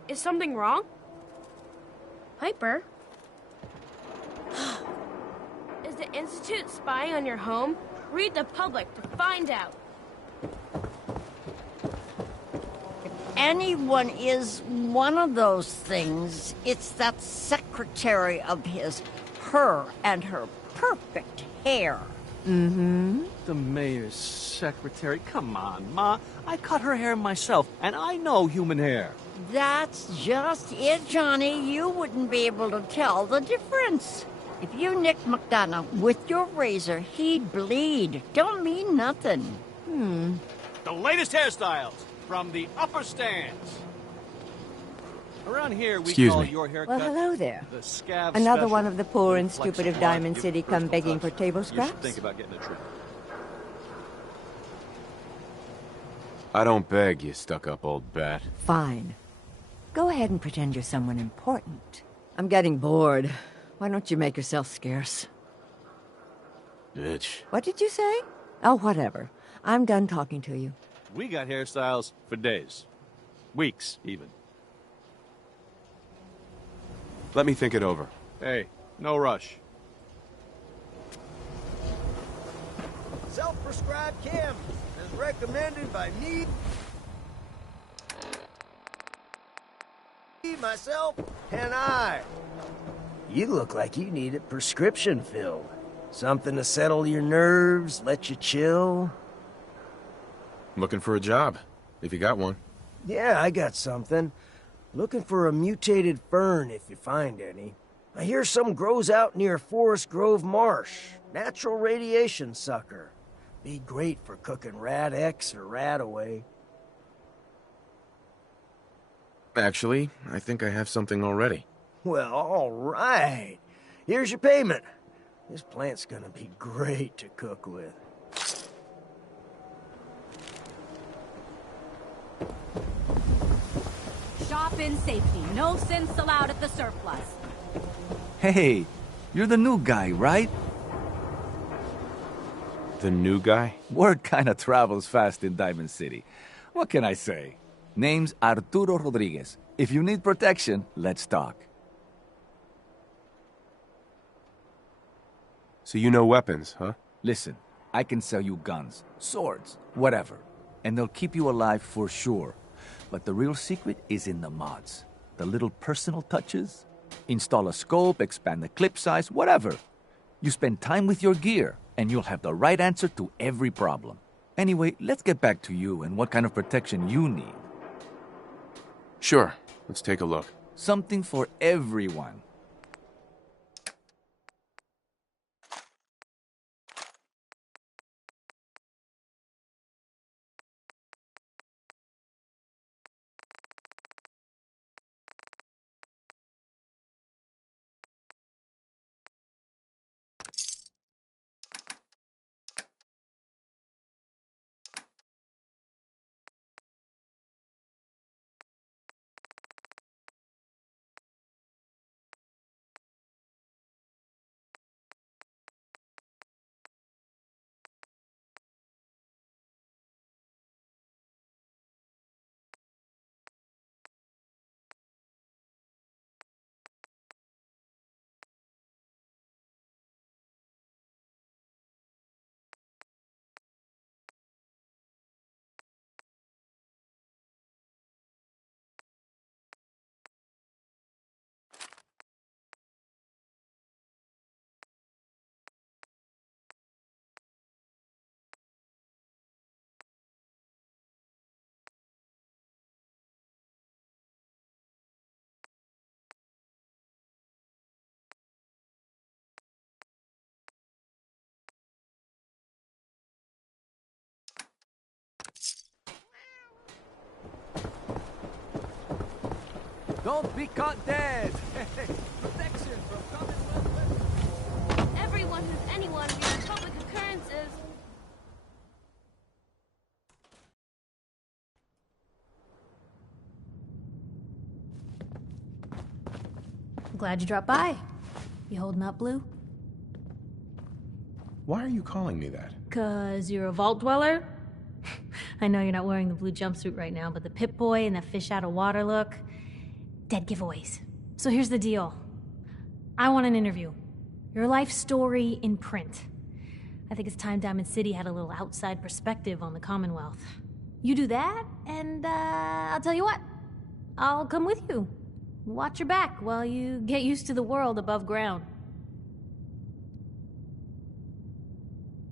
Is something wrong? Piper? Is the Institute spying on your home? Read the public to find out. If anyone is one of those things, it's that secretary of his. Her and her perfect hair. Mm-hmm. The mayor's secretary. Come on, Ma. I cut her hair myself, and I know human hair. That's just it, Johnny. You wouldn't be able to tell the difference. If you nicked McDonough with your razor, he'd bleed. Don't mean nothing. The latest hairstyles from the upper stands. Around here, we Excuse call me. your haircut. Well, hello there. The scab Another special. one of the poor and Flex stupid of blood, Diamond give City it a come personal begging touch. for table You should scraps? think about getting a trim. I don't beg, you stuck-up old bat. Fine. Go ahead and pretend you're someone important. I'm getting bored. Why don't you make yourself scarce? Bitch. What did you say? Oh, whatever. I'm done talking to you. We got hairstyles for days. Weeks, even. Let me think it over. Hey, no rush. Self-prescribed chem, as recommended by me, myself, and I. You look like you need a prescription filled. Something to settle your nerves, let you chill. Looking for a job, if you got one. Yeah, I got something. Looking for a mutated fern if you find any. I hear some grows out near Forest Grove Marsh. Natural radiation sucker. Be great for cooking rat X or rat away. Actually, I think I have something already. Well, all right. Here's your payment. This plant's gonna be great to cook with. Shop in safety. No sense allowed at the surplus. Hey, you're the new guy, right? The new guy? Word kinda travels fast in Diamond City. What can I say? Name's Arturo Rodriguez. If you need protection, let's talk. So you know weapons, huh? Listen, I can sell you guns, swords, whatever. And they'll keep you alive for sure. But the real secret is in the mods. The little personal touches. Install a scope, expand the clip size, whatever. You spend time with your gear, and you'll have the right answer to every problem. Anyway, let's get back to you and what kind of protection you need. Sure, let's take a look. Something for everyone. Don't be caught dead! Protection from Commonwealth. Everyone who's any one of your public occurrences. Glad you dropped by. You holding up, Blue? Why are you calling me that? 'Cause you're a vault dweller? I know you're not wearing the blue jumpsuit right now, but the Pip-Boy and the fish out of water look... Dead giveaways. So here's the deal. I want an interview. Your life story in print. I think it's time Diamond City had a little outside perspective on the Commonwealth. You do that, and I'll tell you what. I'll come with you. Watch your back while you get used to the world above ground.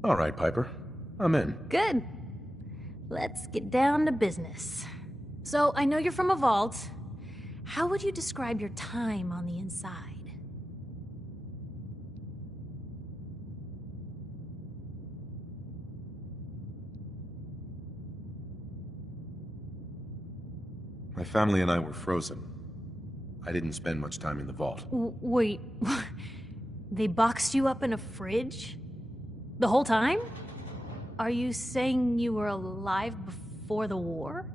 All right, Piper. I'm in. Good. Let's get down to business. So, I know you're from a vault. How would you describe your time on the inside? My family and I were frozen. I didn't spend much time in the vault. Wait, they boxed you up in a fridge? The whole time? Are you saying you were alive before the war?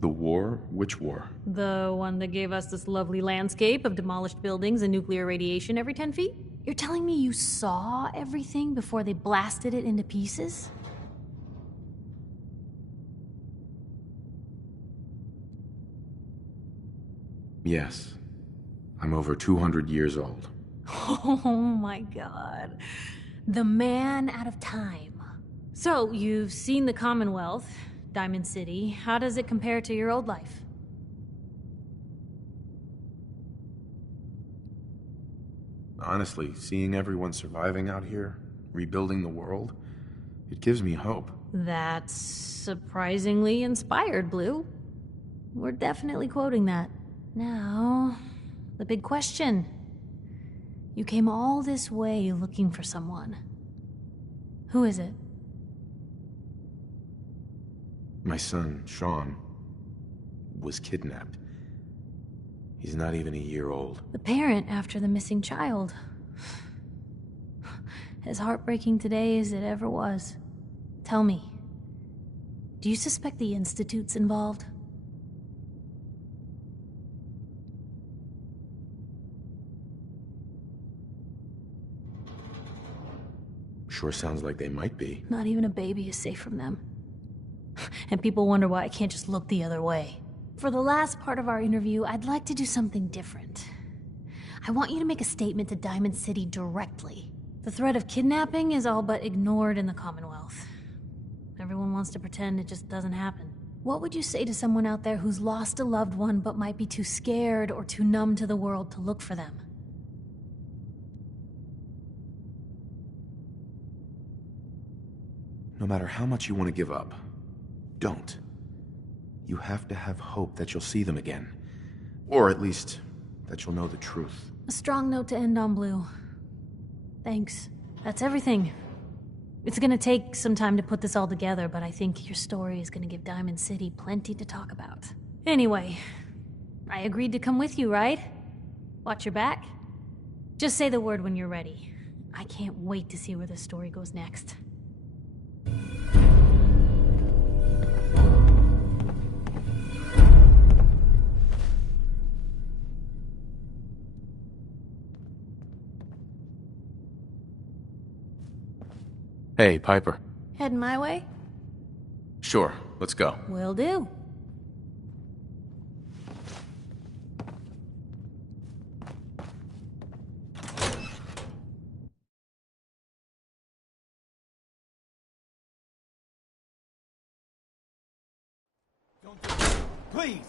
The war? Which war? The one that gave us this lovely landscape of demolished buildings and nuclear radiation every 10 feet? You're telling me you saw everything before they blasted it into pieces? Yes. I'm over 200 years old. Oh my god. The man out of time. So, you've seen the Commonwealth, Diamond City. How does it compare to your old life? Honestly, seeing everyone surviving out here, rebuilding the world, it gives me hope. That's surprisingly inspired, Blue. We're definitely quoting that. Now, the big question. You came all this way looking for someone. Who is it? My son, Sean, was kidnapped. He's not even a year old. The parent after the missing child. As heartbreaking today as it ever was. Tell me, do you suspect the Institute's involved? Sure sounds like they might be. Not even a baby is safe from them. And people wonder why I can't just look the other way. For the last part of our interview, I'd like to do something different. I want you to make a statement to Diamond City directly. The threat of kidnapping is all but ignored in the Commonwealth. Everyone wants to pretend it just doesn't happen. What would you say to someone out there who's lost a loved one but might be too scared or too numb to the world to look for them? No matter how much you want to give up, don't. You have to have hope that you'll see them again. Or at least, that you'll know the truth. A strong note to end on, Blue. Thanks. That's everything. It's gonna take some time to put this all together, but I think your story is gonna give Diamond City plenty to talk about. Anyway, I agreed to come with you, right? Watch your back? Just say the word when you're ready. I can't wait to see where this story goes next. Hey, Piper. Heading my way? Sure, let's go. Will do. Please!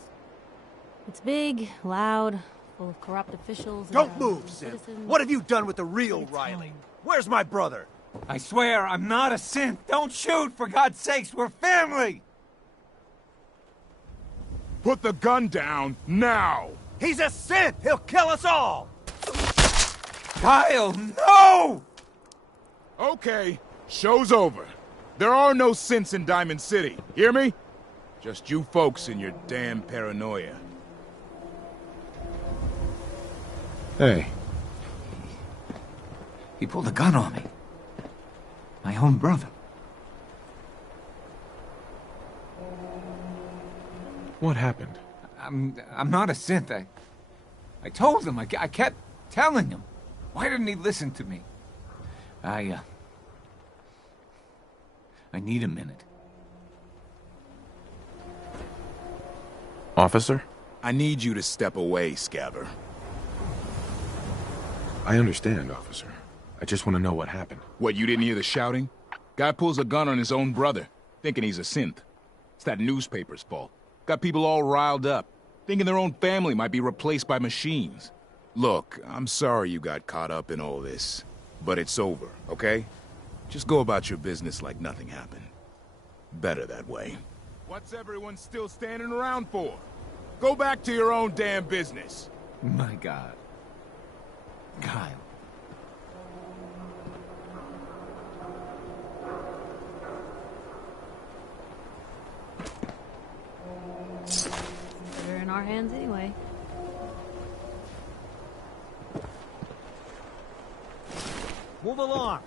It's big, loud, full of corrupt officials. Don't move, Synth! What have you done with the real Riley? Where's my brother? I swear, I'm not a synth. Don't shoot, for God's sakes, we're family! Put the gun down, now! He's a synth! He'll kill us all! Kyle, no! Okay, show's over. There are no synths in Diamond City, hear me? Just you folks and your damn paranoia. Hey. He pulled a gun on me. My own brother. What happened? I'm not a synth. I told him. I kept telling him. Why didn't he listen to me? I need a minute. Officer? I need you to step away, Scabber. I understand, officer. I just want to know what happened. What, you didn't hear the shouting? Guy pulls a gun on his own brother, thinking he's a synth. It's that newspaper's fault. Got people all riled up, thinking their own family might be replaced by machines. Look, I'm sorry you got caught up in all this, but it's over, okay? Just go about your business like nothing happened. Better that way. What's everyone still standing around for? Go back to your own damn business. My God. Kyle. They're in our hands anyway. Move along!